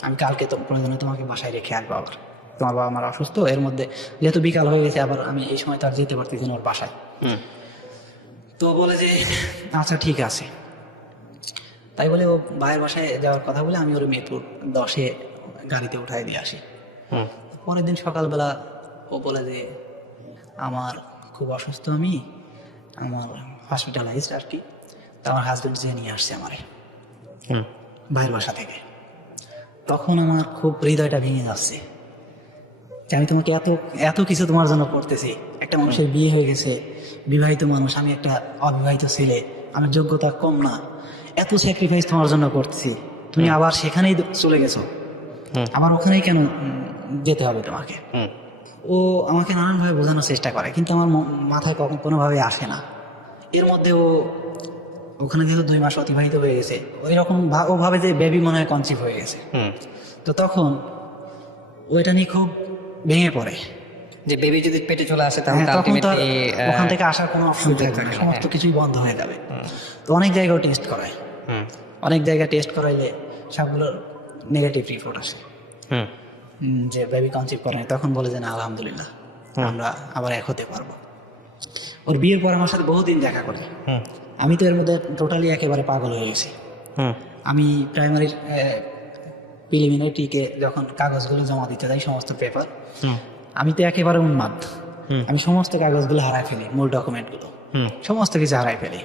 আমি কালকে তো প্রয়োজনে তোমাকে বাসায় রেখে আসবো। আবার তোমার বাবা আমার অসুস্থ, এর মধ্যে যেহেতু বিকাল হয়ে গেছে, আবার আমি এই সময় তো আর যেতে পারতেছি না ওর বাসায়। তো বলে যে আচ্ছা ঠিক আছে। তাই বলে ও ভাইয়ের বাসায় যাওয়ার কথা বলে আমি ওর মিরপুর 10-এ গাড়িতে উঠাই দিয়ে আসি। পরের দিন সকালবেলা ও বলে যে আমার খুব অসুস্থ, আমার হসপিটালাইজড আর কি। তো আমার হাজবেন্ড যে নিয়ে আসছে আমারে ভাইয়ের বাসা থেকে। তখন আমার খুব হৃদয়টা ভেঙে যাচ্ছে যে আমি তোমাকে এত এত কিছু তোমার জন্য করতেছি। একটা মানুষের বিয়ে হয়ে গেছে, বিবাহিত মানুষ, আমি একটা অবিবাহিত ছেলে, আমার যোগ্যতা কম না, এত স্যাক্রিফাইস তোমার জন্য করতেছি, তুমি আবার সেখানেই চলে গেছো, আবার ওখানেই কেন যেতে হবে তোমাকে? ও আমাকে নানানভাবে বোঝানোর চেষ্টা করে, কিন্তু আমার মাথায় কোনোভাবে আসে না। এর মধ্যে ওখানে যেহেতু 2 মাস অতিবাহিত হয়ে গেছে, ওই রকম ও ভাবে যে বেবি মনে হয় কনসিভ হয়ে গেছে। তো তখন ওইটা নিয়ে খুব ভেঙে পড়ে যে বেবি যদি পেটে চলে আসে তাহলে তখন তো ultimately, ওখান থেকে আসার কোনো অপশন থাকবে না, সমস্ত কিছুই বন্ধ হয়ে যাবে। তো অনেক জায়গায় টেস্ট করায়, অনেক জায়গায় টেস্ট করাইলে সবগুলোর নেগেটিভ রিপোর্ট আসে যে বেবি কনসিভ করে। তখন বলে যে না, আলহামদুলিল্লাহ, আমরা আবার এক হতে পারবো। ওর বিয়ের পর আমার সাথে বহুদিন দেখা করে। আমি তো এর মধ্যে টোটালি একেবারে পাগল হয়ে গেছি। আমি প্রাইমারির প্রিলিমিনারিটিকে যখন কাগজগুলো জমা দিতে যাই, সমস্ত পেপার, আমি তো একেবারে উন্মাদ। আমি সমস্ত কাগজগুলো হারাই ফেলি, মূল ডকুমেন্টগুলো সমস্ত কিছু হারাই ফেলি।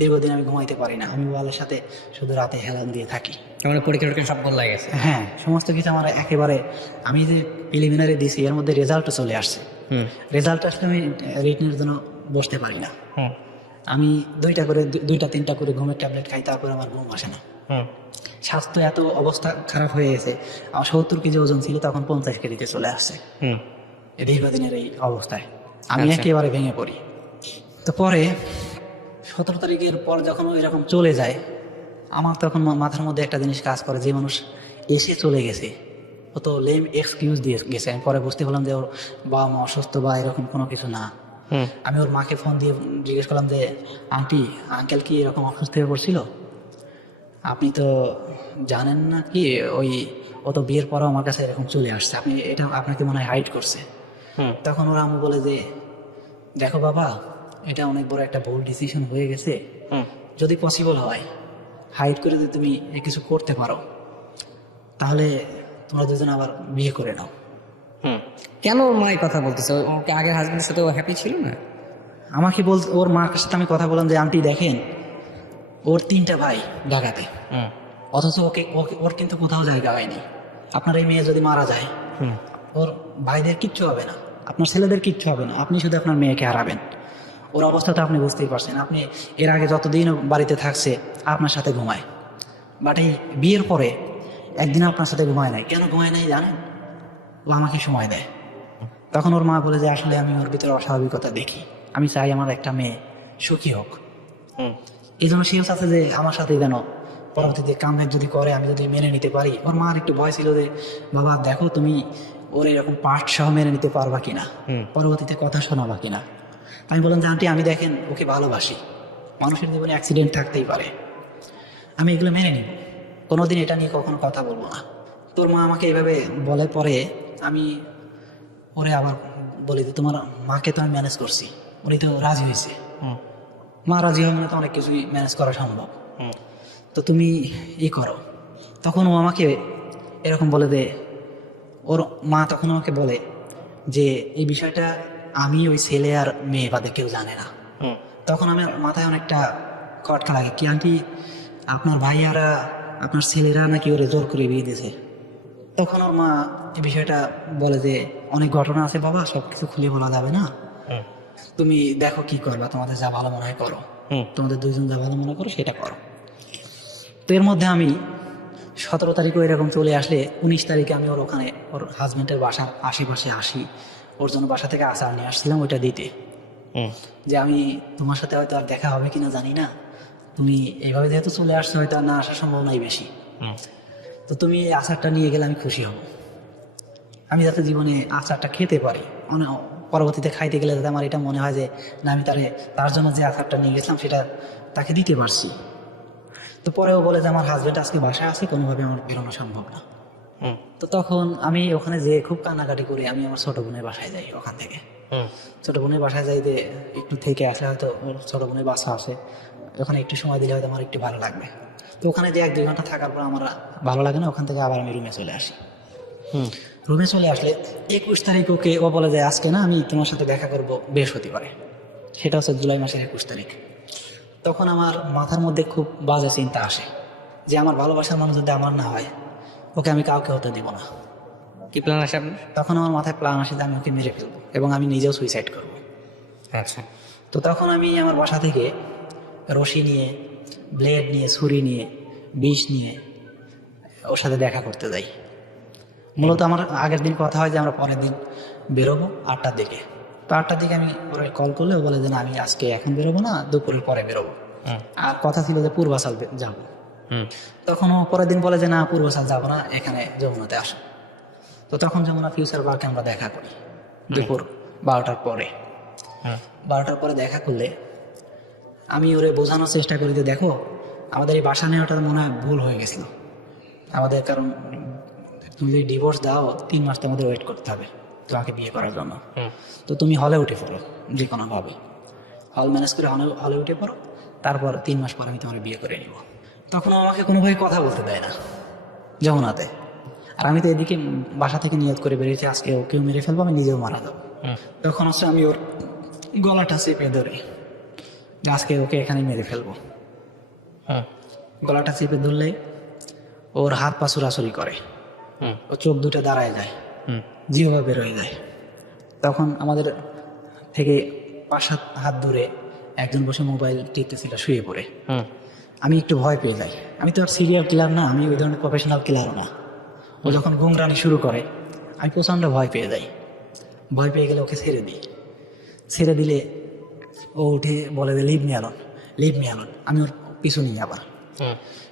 দীর্ঘদিন আমি ঘুমাইতে পারি না, আমি ওয়ালের সাথে শুধু রাতে হেলান দিয়ে থাকি। মানে পরীক্ষা সব বদলা গেছে? হ্যাঁ, সমস্ত কিছু আমার একেবারে, আমি যে প্রিলিমিনারি দিছি এর মধ্যে রেজাল্টও চলে আসছে। রেজাল্ট আসলে আমি রিটেনের জন্য বসতে পারি না। আমি 2-3টা করে ঘুমের ট্যাবলেট খাই, তারপরে আমার ঘুম আসে না। স্বাস্থ্য এত অবস্থা খারাপ হয়ে গেছে, আমার 70 কেজি ওজন ছিল, তখন 50 কেজিতে চলে আসছে। দীর্ঘদিনের এই অবস্থায় আমি একেবারে ভেঙে পড়ি। তো পরে 17 তারিখের পর যখন ওই রকম চলে যায়, আমার তখন মাথার মধ্যে একটা জিনিস কাজ করে, যে মানুষ এসে চলে গেছে ও তো লেম এক্সকিউজ দিয়ে গেছে। আমি পরে বুঝতে পারলাম যে ওর বাবা মা অসুস্থ বা এরকম কোনো কিছু না। আমি ওর মাকে ফোন দিয়ে জিজ্ঞেস করলাম যে আন্টি, আঙ্কেল কি এরকম অসুস্থ হয়ে পড়ছিল? আপনি তো জানেন না কি, ও তো বিয়ের পরও আমার কাছে এরকম চলে আসছে, আপনি এটা আপনাকে মনে হয় হাইড করছে। তখন ওরা আম্মু বলে যে দেখো বাবা, এটা অনেক বড় একটা ভুল ডিসিশন হয়ে গেছে। যদি পসিবল হয় হাইড করে যদি তুমি কিছু করতে পারো, তাহলে তোমরা দুজন আবার বিয়ে করে নাও। কেন ওর মা এই কথা বলতেছে? ওকে আগের হাজবেন্ডের সাথে ও হ্যাপি ছিল না? আমাকে ওর মার সাথে আমি কথা বললাম যে আন্টি দেখেন, ওর 3টা ভাই ঢাকাতে, অথচ ওর কিন্তু কোথাও জায়গা হয়নি। আপনার এই মেয়ে যদি মারা যায়, ওর ভাইদের কিচ্ছু হবে না, আপনার ছেলেদের কিচ্ছু হবে না, আপনি শুধু আপনার মেয়েকে হারাবেন। ওর অবস্থা তো আপনি বুঝতেই পারছেন। আপনি এর আগে যতদিন বাড়িতে থাকছে আপনার সাথে ঘুমায়, বাট এই বিয়ের পরে একদিন আপনার সাথে ঘুমায় নাই। কেন ঘুমায় নাই জানেন? ও আমাকে সময় দেয়। তখন ওর মা বলে যে আসলে আমি ওর ভিতরে অস্বাভাবিকতা দেখি, আমি চাই আমার একটা মেয়ে সুখী হোক। এই জন্য সেও চাচ্ছে যে আমার সাথে যেন পরবর্তীতে কামব্যাক যদি করে, আমি যদি মেনে নিতে পারি। ওর মার একটু ভয় ছিল যে বাবা দেখো তুমি ওর এরকম পার্ট সহ মেনে নিতে পারবা কিনা, পরবর্তীতে কথা শোনাবা কিনা। আমি বললাম যে আন্টি, আমি দেখেন ওকে ভালোবাসি, মানুষের জীবনে অ্যাক্সিডেন্ট থাকতেই পারে, আমি এগুলো মেনে নিব, কোনোদিন এটা নিয়ে কখনো কথা বলবো না। তোর মা আমাকে এইভাবে বলে, পরে আমি ওরে আবার বলি যে তোমার মাকে তো আমি ম্যানেজ করছি, উনি তো রাজি হয়েছে। মা রাজি হবে না তো অনেক কিছুই ম্যানেজ করা সম্ভব। তো তুমি করো, তখন ও আমাকে এরকম বলে যে, ওর মা তখন আমাকে বলে যে এই বিষয়টা আমি, ওই ছেলে আর মেয়ে বাদে কেউ জানে না। তখন আমার মাথায় অনেকটা খটকা লাগে, কি আন্টি আপনার ভাইয়ারা, আপনার ছেলেরা নাকি ওরে জোর করে বিয়ে দিয়েছে। তখন ওর মা এই বিষয়টা বলে যে অনেক ঘটনা আছে বাবা, সব কিছু খুলে বলা যাবে না, তুমি দেখো কি করবা, তোমাদের যা ভালো মনে হয় করো, তোমাদের দুইজন যা ভালো মনে করো সেটা করো। তো এর মধ্যে আমি 17 তারিখে এরকম চলে আসলে 19 তারিখে আমি ওর ওখানে ওর হাজবেন্ডের বাসার আশেপাশে আসি, ওর জন্য বাসা থেকে আচার নিয়ে আসছিলাম ওইটা দিতে, যে আমি তোমার সাথে হয়তো আর দেখা হবে কিনা জানি না, তুমি এইভাবে যেহেতু চলে আসছো হয়তো আর না আসার সম্ভাবনাই বেশি, তো তুমি এই আচারটা নিয়ে গেলে আমি খুশি হব, আমি যাতে জীবনে আচারটা খেতে পারি, পরবর্তীতে খাইতে গেলে যাতে আমার এটা মনে হয় যে না, আমি তার জন্য যে আচারটা নিয়ে গেছিলাম সেটা তাকে দিতে পারছি। তো পরেও বলে যে আমার হাজবেন্ড আজকে বাসায় আছে, কোনোভাবে আমার বেরোনো সম্ভব না। তো তখন আমি ওখানে যেয়ে খুব কান্নাকাটি করি, আমি আমার ছোট বোনের বাসায় যাই। ওখান থেকে ছোট বোনের বাসায় যাই, যে একটু থেকে আসলে হয়তো ওর ছোট বোনের বাসা আছে, ওখানে একটু সময় দিলে হয়তো আমার একটু ভালো লাগবে। তো ওখানে যে 1-2 ঘন্টা থাকার পর আমার ভালো লাগে না, ওখান থেকে আবার আমি রুমে চলে আসি। রুমে চলে আসলে 21 তারিখ ওকে ও বলে যে আজকে না আমি তোমার সাথে দেখা করবো বৃহস্পতিবারে, সেটা হচ্ছে জুলাই মাসের 21 তারিখ। তখন আমার মাথার মধ্যে খুব বাজে চিন্তা আসে যে আমার ভালোবাসার মানুষ যদি আমার না হয়, ওকে আমি কাউকে হতে দিব না। কি প্ল্যান আছে আপনার? তখন আমার মাথায় প্ল্যান আসে যে আমি ওকে মেরে ফেলবো এবং আমি নিজেও সুইসাইড করব। আচ্ছা। তো তখন আমি আমার বাসা থেকে রশি নিয়ে, ব্লেড নিয়ে, ছুরি নিয়ে, বিষ নিয়ে ওর সাথে দেখা করতে যাই। মূলত আমার আগের দিন কথা হয় যে আমরা পরের দিন বেরোবো 8টার দিকে। তো 8টার দিকে আমি ওরা কল করলে ও বলে যে না, আমি আজকে এখন বেরোবো না, দুপুরের পরে বেরোবো। আর কথা ছিল যে পূর্বাচল যাবো। তখন ও পরের দিন বলে যে না, পূর্বাচল যাবো না, এখানে যমুনাতে আসো। তো তখন যমুনা ফিউচার পার্কে আমরা দেখা করি দুপুর 12টার পরে। 12টার পরে দেখা করলে আমি ওরে বোঝানোর চেষ্টা করি যে দেখো, আমাদের এই বাসা নেওয়াটা মনে হয় ভুল হয়ে গেছিল আমাদের, কারণ তুমি যদি ডিভোর্স দাও 3 মাস তোমাদের ওয়েট করতে হবে তোমাকে বিয়ে করার জন্য। তো তুমি হলে উঠে পড়ো, যে কোনোভাবে হল ম্যানেজ করে হলে উঠে পড়ো, তারপর 3 মাস পর আমি তোমার বিয়ে করে নিব। তখন আমাকে কোনোভাবে কথা বলতে দেয় না যমুনাতে। আর আমি তো এদিকে বাসা থেকে নিয়ত করে বেরিয়েছি আজকে ওকেও মেরে ফেলবো, আমি নিজেও মারা যাবো। তখন হচ্ছে আমি ওর গলাটা চেপে ধরি, আজকে ওকে এখানে মেরে ফেলবো। গলাটা চেপে ধরলে ওর হাত পা চুরাচুরি করে, ও চোখ দুটো দাঁড়ায় যায়, জিহ্বা বের হয়ে যায়। তখন আমাদের থেকে 5-7 হাত দূরে একজন বসে মোবাইল টিপতেছিল শুয়ে পড়ে। আমি একটু ভয় পেয়ে যাই, আমি তো আর সিরিয়াল কিলার না, আমি ওই ধরনের প্রফেশনাল কিলারও না। ও যখন গুমরানি শুরু করে আমি প্রচণ্ড ভয় পেয়ে যাই। ভয় পেয়ে গেলে ওকে ছেড়ে দিই। ছেড়ে দিলে ও উঠে বলে যে leave me alone, leave me alone. আমি ওর পিছু নিই, আবার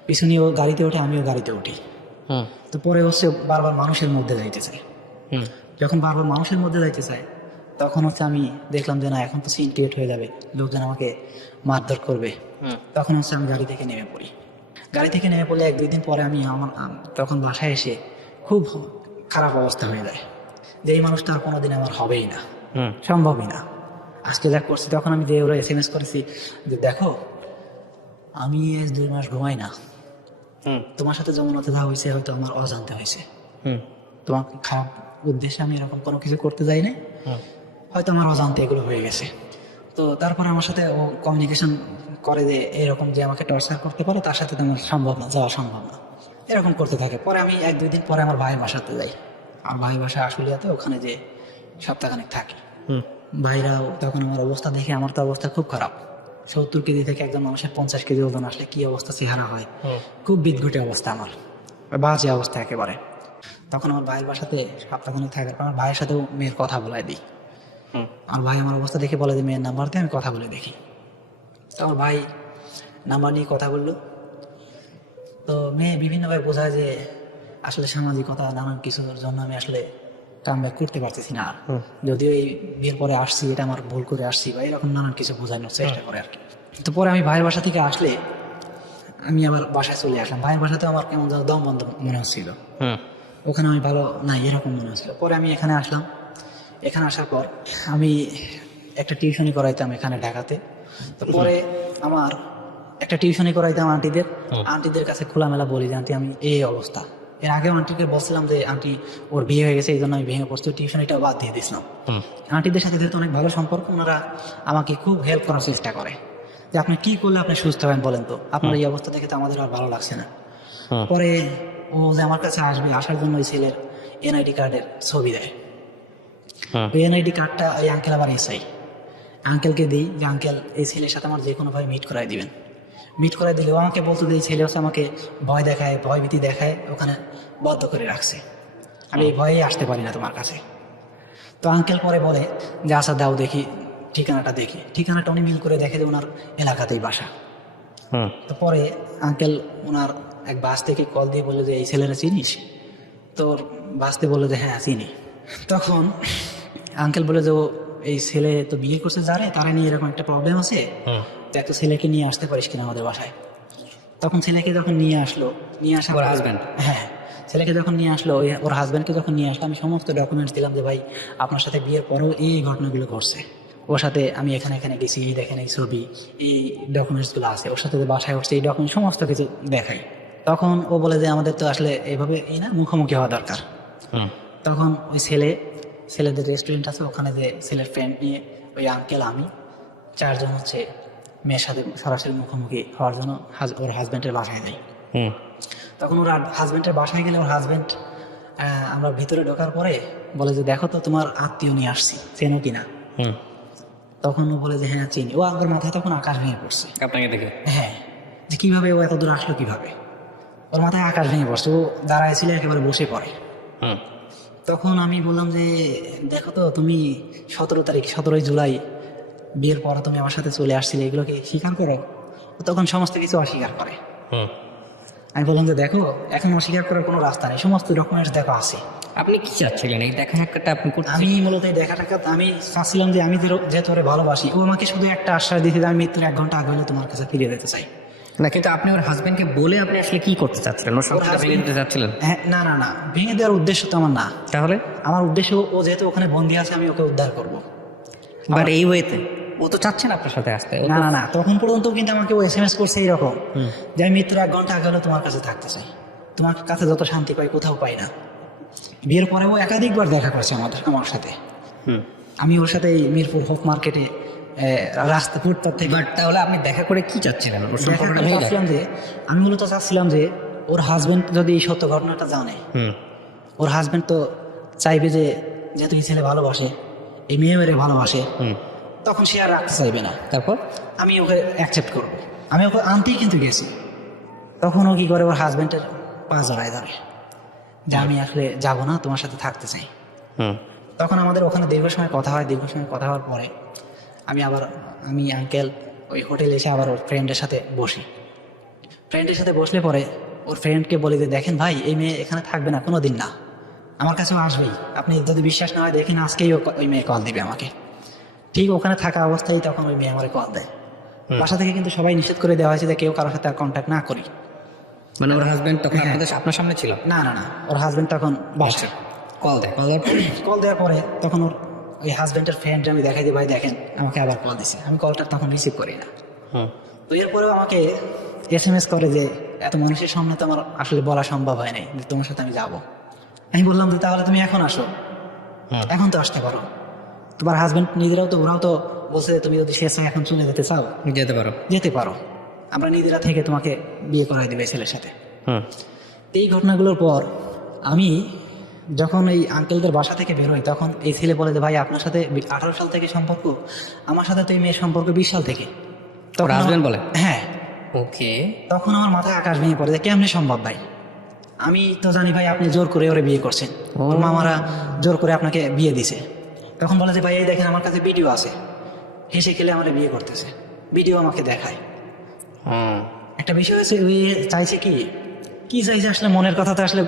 পিছু নিয়ে ও গাড়িতে ওঠে, আমিও গাড়িতে উঠি। তো পরে হচ্ছে বারবার মানুষের মধ্যে যাইতে চাই। যখন বারবার মানুষের মধ্যে যাইতে চাই, তখন হচ্ছে আমি দেখলাম যে না, এখন তো সিন ক্রিয়েট হয়ে যাবে, লোকজন আমাকে মারধর করবে। তখন হচ্ছে আমি গাড়ি থেকে নেমে পড়ি। গাড়ি থেকে নেমে পড়লে 1-2 দিন পরে আমি তখন বাসায় এসে খুব খারাপ অবস্থা হয়ে যায় যে এই মানুষটা আর কোনোদিন আমার হবেই না, সম্ভবই না। আজকে যা করছি, তখন আমি যে ওরা SMS করেছি যে দেখো, আমি 2 মাস ঘুমাই না, তোমার সাথে যমুনাতে যা হয়েছে হয়তো আমার অজান্তে হয়েছে, তোমাকে খারাপ উদ্দেশ্যে আমি এরকম কোনো কিছু করতে যাই না, হয়তো আমার অজান্তে এগুলো হয়ে গেছে। তো তারপরে আমার সাথে ও কমিউনিকেশন করে যে এরকম যে আমাকে টর্চার করতে পারে, তার সাথে তো আমার সম্ভব না, যাওয়া সম্ভব না, এরকম করতে থাকে। পরে আমি 1-2 দিন পরে আমার ভাইয়ের বাসাতে যাই। আমার ভাইয়ের বাসা আশুলিয়াতে, ওখানে যে সপ্তাহখানেক থাকি। ভাইরাও তখন আমার অবস্থা দেখে, আমার তো অবস্থা খুব খারাপ। 70 কেজি থেকে একজন মানুষের 50 কেজি ওজন আসলে কি অবস্থা চেহারা হয়, খুব বিদঘুটে অবস্থা, আমার বাজে অবস্থা একেবারে। তখন আমার ভাইয়ের বাসাতে সপ্তাহখানেক থাকার পর আমার ভাইয়ের সাথেও মেয়ের কথা বলাই দিই। আমার ভাই আমার অবস্থা দেখে বলে যে মেয়ের নাম্বার দিয়ে আমি কথা বলে দেখি। তো আমার ভাই নাম্বার নিয়ে কথা বললো। তো মেয়ে বিভিন্নভাবে বোঝায় যে আসলে সামাজিকতা নানান কিছুর জন্য আমি আসলে কামব্যাক করতে পারতেছি না, যদিও এই বিয়ের পরে আসছি, এটা আমার ভুল করে আসছি, বা এরকম নানান কিছু বোঝানোর চেষ্টা করে আর কি। তো পরে আমি ভাইয়ের বাসা থেকে আসলে আমি আবার বাসায় চলে আসলাম। ভাইয়ের বাসাতেও আমার কেমন যেন দম বন্ধ মনে হচ্ছিল, ওখানে আমি ভালো নাই এরকম মনে হচ্ছিল। পরে আমি এখানে আসলাম। এখানে আসার পর আমি একটা টিউশনি করাইতাম এখানে ঢাকাতে। তো পরে আমার একটা টিউশনি করাইতাম আন্টিদের কাছে খোলামেলা বলি যে আন্টি আমি এই অবস্থা। এর আগেও আন্টিকে বলছিলাম যে আন্টি ওর বিয়ে হয়ে গেছে, এই জন্য আমি ভেঙে পড়ছি, টিউশনিটাও বাদ দিয়ে দিয়েছিলাম। আন্টিদের সাথে যেহেতু অনেক ভালো সম্পর্ক, ওনারা আমাকে খুব হেল্প করার চেষ্টা করে যে আপনি কি করলে আপনি সুস্থ হবেন বলেন তো, আপনার এই অবস্থা দেখে তো আমাদের আর ভালো লাগছে না। পরে ও যে আমার কাছে আসবে, আসার জন্য ওই ছেলের এনআইডি কার্ডের ছবি দেয়। ওই এনআইডি কার্ডটা ওই আঙ্কেল আবার এসআই আঙ্কেলকে দিই যে আঙ্কেল এই ছেলের সাথে আমার যে কোনোভাবে মিট করাই দিবেন। মিট করাই দিলে ও আমাকে বলতো যে এই ছেলে হচ্ছে আমাকে ভয় দেখায়, ভয় ভীতি দেখায়, ওখানে বদ্ধ করে রাখছে, আমি এই ভয়েই আসতে পারি না তোমার কাছে। তো আঙ্কেল পরে বলে যে আচ্ছা দাও দেখি ঠিকানাটা, দেখি ঠিকানাটা উনি মিল করে দেখে যে ওনার এলাকাতেই বাসা। তো পরে আঙ্কেল ওনার এক বাস থেকে কল দিয়ে বললো যে এই ছেলেরা চিনিস? তোর বাসতে বললো যে হ্যাঁ চিনি। তখন আঙ্কেল বলে যে ও এই ছেলে তো বিয়ে করছে যারে, তারা নিয়ে এরকম একটা প্রবলেম আছে, তো একটা ছেলেকে নিয়ে আসতে পারিস কিনা আমাদের বাসায়। তখন ছেলেকে যখন নিয়ে আসলো, নিয়ে আসা ওর হাজবেন্ড, হ্যাঁ ছেলেকে যখন নিয়ে আসলো, ওর হাজব্যান্ডকে যখন নিয়ে আসলো, আমি সমস্ত ডকুমেন্টস দিলাম যে ভাই আপনার সাথে বিয়ের পরেও এই ঘটনাগুলো ঘটছে, ওর সাথে আমি এখানে গেছি, এই দেখেন এই ছবি, এই ডকুমেন্টসগুলো আছে, ওর সাথে যে বাসায় উঠছে এই ডকুমেন্ট সমস্ত কিছু দেখাই। তখন ও বলে যে আমাদের তো আসলে এইভাবে মুখোমুখি হওয়া দরকার। তখন ওই ছেলেদের রেস্টুরেন্ট আছে, ওখানে যে ছেলের ফ্রেন্ড নিয়ে ওই আঙ্কেল আমি চারজন হচ্ছে মেয়ের সাথে সরাসরি মুখোমুখি হওয়ার জন্য ওর হাজব্যান্ডের বাসায় যাই। তখন ওর হাজব্যান্ডের বাসায় গেলে ওর হাজব্যান্ড আমরা ভিতরে ঢোকার পরে বলে যে দেখো তো তোমার আত্মীয় নিয়ে আসছি, চেনো কিনা? তখন ও বলে যে হ্যাঁ চিনি। ও আমার মাথায় তখন আকাশ ভেঙে পড়ছে আপনাকে দেখে। হ্যাঁ, যে কিভাবে ও এত দূর আসলো কিভাবে, ওর মাথায় আকাশ ভেঙে পড়ছে। ও দাঁড়াইছিল একেবারে বসে পড়ে। তখন আমি বললাম যে দেখো তো তুমি 17 জুলাই বিয়ের পর তুমি আমার সাথে চলে আসছিলে, এগুলোকে স্বীকার করো? তখন সমস্ত কিছু অস্বীকার করে। আমি বললাম যে দেখো এখন অস্বীকার করার কোনো রাস্তা নেই, সমস্ত ডকুমেন্টস দেখো আছে। আপনি কি চাচ্ছিলেন এই দেখা সাক্ষাৎটা আপনি করতে? আমি মূলত এই দেখা টাকা আমি চাচ্ছিলাম যে আমি যেহেতু ওরে ভালোবাসি, ও আমাকে শুধু একটা আশ্বাস দিতে যে আমি মৃত্যুর 1 ঘন্টা আগে হলে তোমার কাছে ফিরে যেতে চাই। না, কিন্তু আপনি ওর হাজবেন্ডকে বলে আপনি আসলে কি করতে চাচ্ছিলেন? ওর সংসারটা ভেঙে দিতে চাচ্ছিলেন? হ্যাঁ, না ভেঙে দেওয়ার উদ্দেশ্য তো আমার না। তাহলে আমার উদ্দেশ্য ও যেহেতু ওখানে বন্দি আছে, আমি ওকে উদ্ধার করবো। বাট এই ওয়েতে ও তো চাচ্ছেন আপনার সাথে আসতে। না তখন পর্যন্ত কিন্তু আমাকে ও SMS করছে এইরকম যে আমি মৃত্যুর 1 ঘন্টা আগে হলে তোমার কাছে থাকতে চাই, তোমার কাছে যত শান্তি পাই কোথাও পাই না। বিয়ের পরে ও একাধিকবার দেখা করছে আমার সাথে। আমি ওর সাথে এই মিরপুর হোপ মার্কেটে রাস্তা ফুটপাথ থেকে। বাট তাহলে আপনি দেখা করে কি চাচ্ছিলেন? ওর সম্পর্কটা ভেঙে গেল। আমি মূলত চাচ্ছিলাম যে ওর হাজবেন্ড যদি এই সত্য ঘটনাটা জানে, ওর হাজবেন্ড তো চাইবে যে যেহেতু এই ছেলে ভালোবাসে, এই মেয়ে ভালোবাসে, তখন সে আর রাখতে চাইবে না। তারপর আমি ওকে অ্যাকসেপ্ট করবো। আমি ওকে আনতেই কিন্তু গেছি। তখন ও কি করে, ওর হাজবেন্ডের পা জড়ায় ধরে যে আমি আসলে যাবো না, তোমার সাথে থাকতে চাই। তখন আমাদের ওখানে দীর্ঘ সময় কথা হওয়ার পরে আমি আঙ্কেল ওই হোটেলে এসে আবার ওর ফ্রেন্ডের সাথে বসলে পরে ওর ফ্রেন্ডকে বলি যে দেখেন ভাই এই মেয়ে এখানে থাকবে না কোনো দিন না, আমার কাছেও আসবেই, আপনি যদি বিশ্বাস না হয় দেখেন আজকেই ওই মেয়ে কল দিবে আমাকে। ঠিক ওখানে থাকা অবস্থায় তখন ওই মেয়ে আমার কল দেয়। বাসা থেকে কিন্তু সবাই নিষেধ করে দেওয়া হয়েছে যে কেউ কারোর সাথে আর কন্ট্যাক্ট না করি। মানে ওর হাজবেন্ড তখন আপনার সামনে ছিল? না ওর হাজবেন্ড তখন বাসা কল দেয়। কল দেওয়ার পরে তখন ওর ওই হাজবেন্ডের ফ্রেন্ড আমি দেখাই দিই ভাই দেখেন আমাকে আবার কল দিছে। আমি কলটা তখন রিসিভ করি না। তো এরপরেও আমাকে SMS করে যে এত মানুষের সামনে তো আমার আসলে বলা সম্ভব হয় নাই যে তোমার সাথে আমি যাবো। আমি বললাম যে তাহলে তুমি এখন আসো, এখন তো আসতে পারো। তোমার হাজবেন্ড ওরাও তো বলছে যে তুমি যদি শেষ হয় এখন চলে যেতে চাও যেতে পারো, আমরা নিজেরা থেকে তোমাকে বিয়ে করাই দিবে ছেলের সাথে। এই ঘটনাগুলোর পর আমি যখন এই আঙ্কেলদের বাসা থেকে বেরোই, তখন এই ছেলে বলে যে ভাই আপনার সাথে 18 সাল থেকে সম্পর্ক, আমার সাথে তো এই মেয়ের সম্পর্ক 20 সাল থেকে। তখন হাজবেন্ড বলে হ্যাঁ। ওকে। তখন আমার মাথায় আকাশ ভেঙে পড়ে যে কেমনে সম্ভব ভাই, আমি তো জানি ভাই আপনি জোর করে ওরে বিয়ে করছেন, ওর মামারা জোর করে আপনাকে বিয়ে দিছে। তখন বলে যে ভাই এই দেখেন আমার কাছে ভিডিও আছে, হেসে খেলে আমার বিয়ে করতেছে, ভিডিও আমাকে দেখায়। একটা বিষয় আছে, ওই চাইছে কি চাইছে আসলে মনের কথা তো আসলে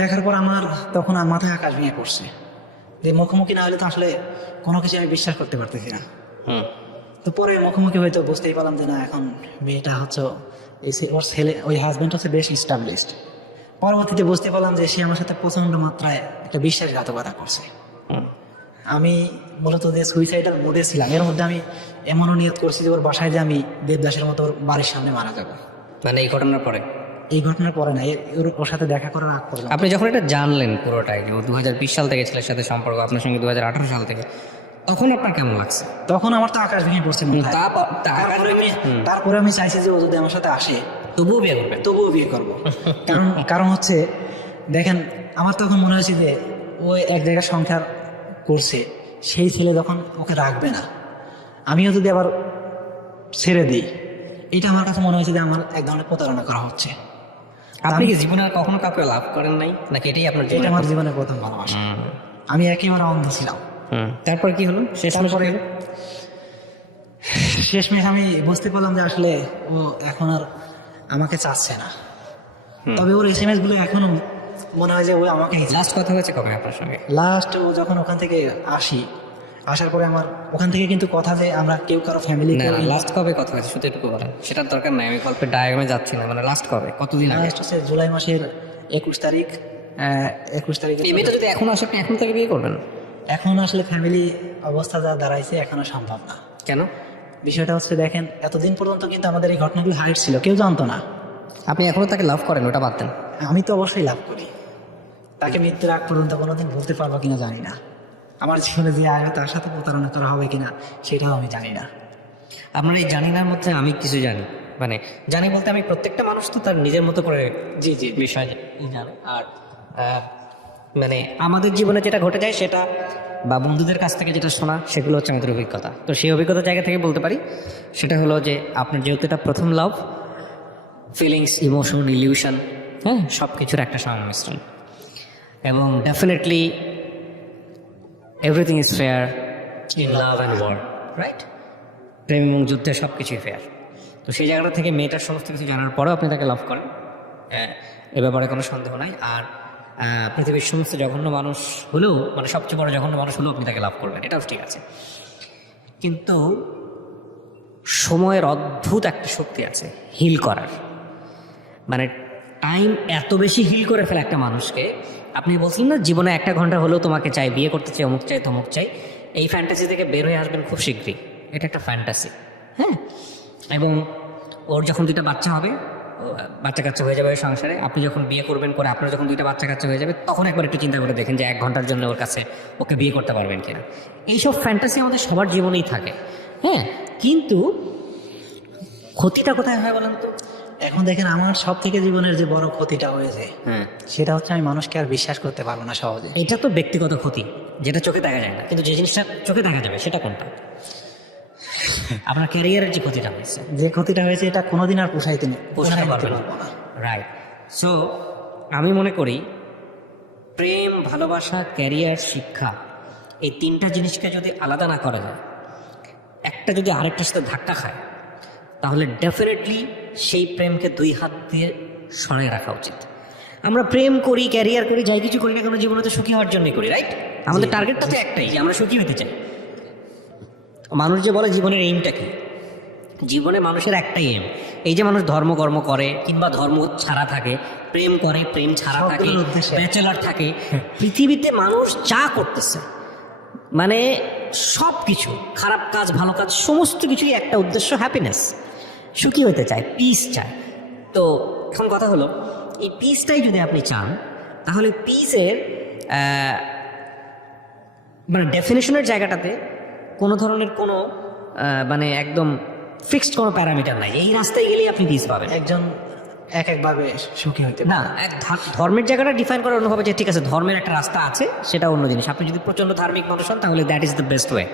দেখার পর আমার তখন মাথায় আকাশ ভেঙে পড়ছে যে মুখোমুখি না হলে তো আসলে কোনো কিছু আমি বিশ্বাস করতে পারতেছি না। তো পরে মুখোমুখি হয়তো বুঝতেই পারলাম যে না এখন মেয়েটা হচ্ছে ওর ছেলে, ওই হাজবেন্ড হচ্ছে বেশ ইস্টাবলিশড। পরবর্তীতে বুঝতে পারলাম যে সে আমার সাথে প্রচন্ড মাত্রায় একটা বিশ্বাসঘাতকতা করছে। আমি মূলত যে সুইসাইডাল মোডে ছিলাম, এর মধ্যে আমি এমনও নিয়ত করছি যে ওর বাসায় যে আমি দেবদাসের মতো ওর বাড়ির সামনে মারা যাবো। মানে এই ঘটনার পরে এই ঘটনার পরে না, ওর সাথে দেখা করার আগ পর্যন্ত। আপনি যখন এটা জানলেন পুরোটাই যে ও 2020 সাল থেকে ছেলের সাথে সম্পর্ক, আপনার সঙ্গে 2018 সাল থেকে, তখন আপনার কেমন লাগছে? তখন আমার তো আকাশ ভেঙে পড়ছে মাথায়। তারপরে আমি চাইছি যে ও যদি আমার সাথে আসে তবুও বিয়ে করবেন? তবুও বিয়ে করবো। কারণ হচ্ছে দেখেন, আমার তখন মনে হয়েছে যে ও এক জায়গায় সংসার করছে, সেই ছেলে যখন ওকে রাখবে না, আমিও যদি আবার ছেড়ে দিই, এটা আমার কাছে মনে হয়েছে যে আমার এক ধরনের প্রতারণা করা হচ্ছে। আপনি কি জীবনে আর কখনো কাউকে লাভ করেন নাই, নাকি এটাই আপনার এটা আমার জীবনের প্রথম ভালোবাসা। আমি একেবারে অন্ধ ছিলাম। তারপর কি হলো? তারপরে শেষমেশ আমি বুঝতে পারলাম যে আসলে ও এখন আর আমাকে চাচ্ছে না। তবে ওর SMS গুলো এখনো মনে হয় যে ও আমাকে লাস্ট কথা হয়েছে কবে আপনার সঙ্গে? লাস্ট ও যখন ওখান থেকে আসার পরে আমার ওখান থেকে কিন্তু কথা যে আমরা কেউ কারো ফ্যামিলি না, লাস্ট কবে কথা হয়েছে শুধু একটু বলেন। সেটার দরকার নাই, আমি গল্পের ডায়াগ্রামে যাচ্ছি না। মানে লাস্ট কবে, কতদিন আগে? লাস্ট হচ্ছে জুলাই মাসের 21 তারিখ। 21 তারিখে এই মেয়েটা যদি এখন আসে, আপনি এখন থেকে বিয়ে করবেন? এখন আসলে ফ্যামিলি অবস্থা যা দাঁড়াইছে এখনো সম্ভব না। কেন? বিষয়টা হচ্ছে দেখেন, এতদিন পর্যন্ত কিন্তু আমাদের এই ঘটনাগুলো হাইড ছিল, কেউ জানতো না। আপনি এখনো তাকে লাভ করেন, ওটা বাদ দেন। আমি তো অবশ্যই লাভ করি তাকে। মৃত্যুর আগ পর্যন্ত কোনোদিন ভুলতে পারবো কিনা জানি না। আমার জীবনে যে আসবে তার সাথে প্রতারণা করা হবে কিনা সেটাও আমি জানি না। আপনার এই জানিনার মধ্যে আমি কিছু জানি, মানে জানি বলতে আমি প্রত্যেকটা মানুষ তো তার নিজের মতো করে জি জি বিষয় জানে। আর মানে আমাদের জীবনে যেটা ঘটে যায় সেটা, বা বন্ধুদের কাছ থেকে যেটা শোনা, সেগুলো হচ্ছে আমাদের অভিজ্ঞতা। তো সেই অভিজ্ঞতার জায়গা থেকে বলতে পারি, সেটা হলো যে আপনার যেহেতু এটা প্রথম লাভ, ফিলিংস, ইমোশন, ইলিউশন, হ্যাঁ, সব কিছুর একটা সংমিশ্রণ। এবং definitely everything is fair in love and war, right? প্রেম এবং যুদ্ধে সব কিছুই ফেয়ার। তো সেই জায়গাটা থেকে মেয়েটার সমস্ত কিছু জানার পরেও আপনি তাকে লাভ করেন, এ ব্যাপারে কোনো সন্দেহ নাই। আর পৃথিবীর সমস্ত জঘন্য মানুষ হলেও, মানে সবচেয়ে বড় জঘন্য মানুষ হলেও আপনি তাকে লাভ করবেন, এটাও ঠিক আছে। কিন্তু সময়ের অদ্ভুত একটা শক্তি আছে হিল করার। মানে টাইম এত বেশি হিল করে ফেলে একটা মানুষকে। আপনি বলছিলেন না, জীবনে 1 ঘন্টা হলেও তোমাকে চাই, বিয়ে করতে চাই, অমুক চাই, তমুক চাই। এই ফ্যান্টাসি থেকে বের হয়ে আসবেন খুব শীঘ্রই। এটা একটা ফ্যান্টাসি, হ্যাঁ। এবং ওর যখন 2টা বাচ্চা হবে, বাচ্চা কাচ্চা হয়ে যাবে সংসারে, আপনি যখন বিয়ে করবেন, করে আপনার যখন 2টা বাচ্চা কাচ্চা হয়ে যাবে, তখন একবার একটু চিন্তা করে দেখেন যে 1 ঘন্টার জন্য ওর কাছে ওকে বিয়ে করতে পারবেন কিনা। এইসব ফ্যান্টাসি আমাদের সবার জীবনেই থাকে, হ্যাঁ। কিন্তু ক্ষতিটা কোথায় হয় বলেন তো? এখন দেখেন, আমার সব থেকে জীবনের যে বড় ক্ষতিটা হয়েছে, হ্যাঁ, সেটা হচ্ছে আমি মানুষকে আর বিশ্বাস করতে পারবো না সহজে। এটা তো ব্যক্তিগত ক্ষতি, যেটা চোখে দেখা যায় না, কিন্তু যে জিনিসটা চোখে দেখা যাবে সেটা কোনটা? আপনার ক্যারিয়ারের যে ক্ষতিটা হয়েছে, যে ক্ষতিটা হয়েছে, এটা কোনোদিন আর পোষাইতে পারবেন না, রাইট? সো আমি মনে করি প্রেম, ভালোবাসা, ক্যারিয়ার, শিক্ষা, এই 3টা জিনিসকে যদি আলাদা না করা যায়, একটা যদি আরেকটার সাথে ধাক্কা খায়, তাহলে ডেফিনেটলি সেই প্রেমকে 2 হাত দিয়ে সরিয়ে রাখা উচিত। আমরা প্রেম করি, ক্যারিয়ার করি, যাই কিছু করি না কেন, জীবনে তো সুখী হওয়ার জন্যই করি, রাইট? আমাদের টার্গেটটা তো একটাই, যে আমরা সুখী হতে চাই। মানুষ যে বলে জীবনের এইমটা কি, জীবনে মানুষের একটাই এম। এই যে মানুষ ধর্মকর্ম করে কিংবা ধর্ম ছাড়া থাকে, প্রেম করে, প্রেম ছাড়া থাকে, ব্যাচেলার থাকে, পৃথিবীতে মানুষ যা করতেছে, মানে সব কিছু, খারাপ কাজ, ভালো কাজ, সমস্ত কিছুই একটা উদ্দেশ্য, হ্যাপিনেস, সুখী হতে চায়, পিস চায়। তো এখন কথা হলো, এই পিসটাই যদি আপনি চান, তাহলে পিসের মানে ডেফিনেশনের জায়গাটাতে কোনো ধরনের কোনো মানে একদম ফিক্সড কোনো প্যারামিটার নাই। এই রাস্তায় গেলেই আপনি পিস পাবেন। একজন এক একভাবে সুখী হইতে না, এক ধর্মের জায়গাটা ডিফাইন করার অন্যভাবে, যে ঠিক আছে ধর্মের একটা রাস্তা আছে, সেটা অন্য জিনিস। আপনি যদি প্রচণ্ড ধার্মিক মানুষ হন, তাহলে that is the best way,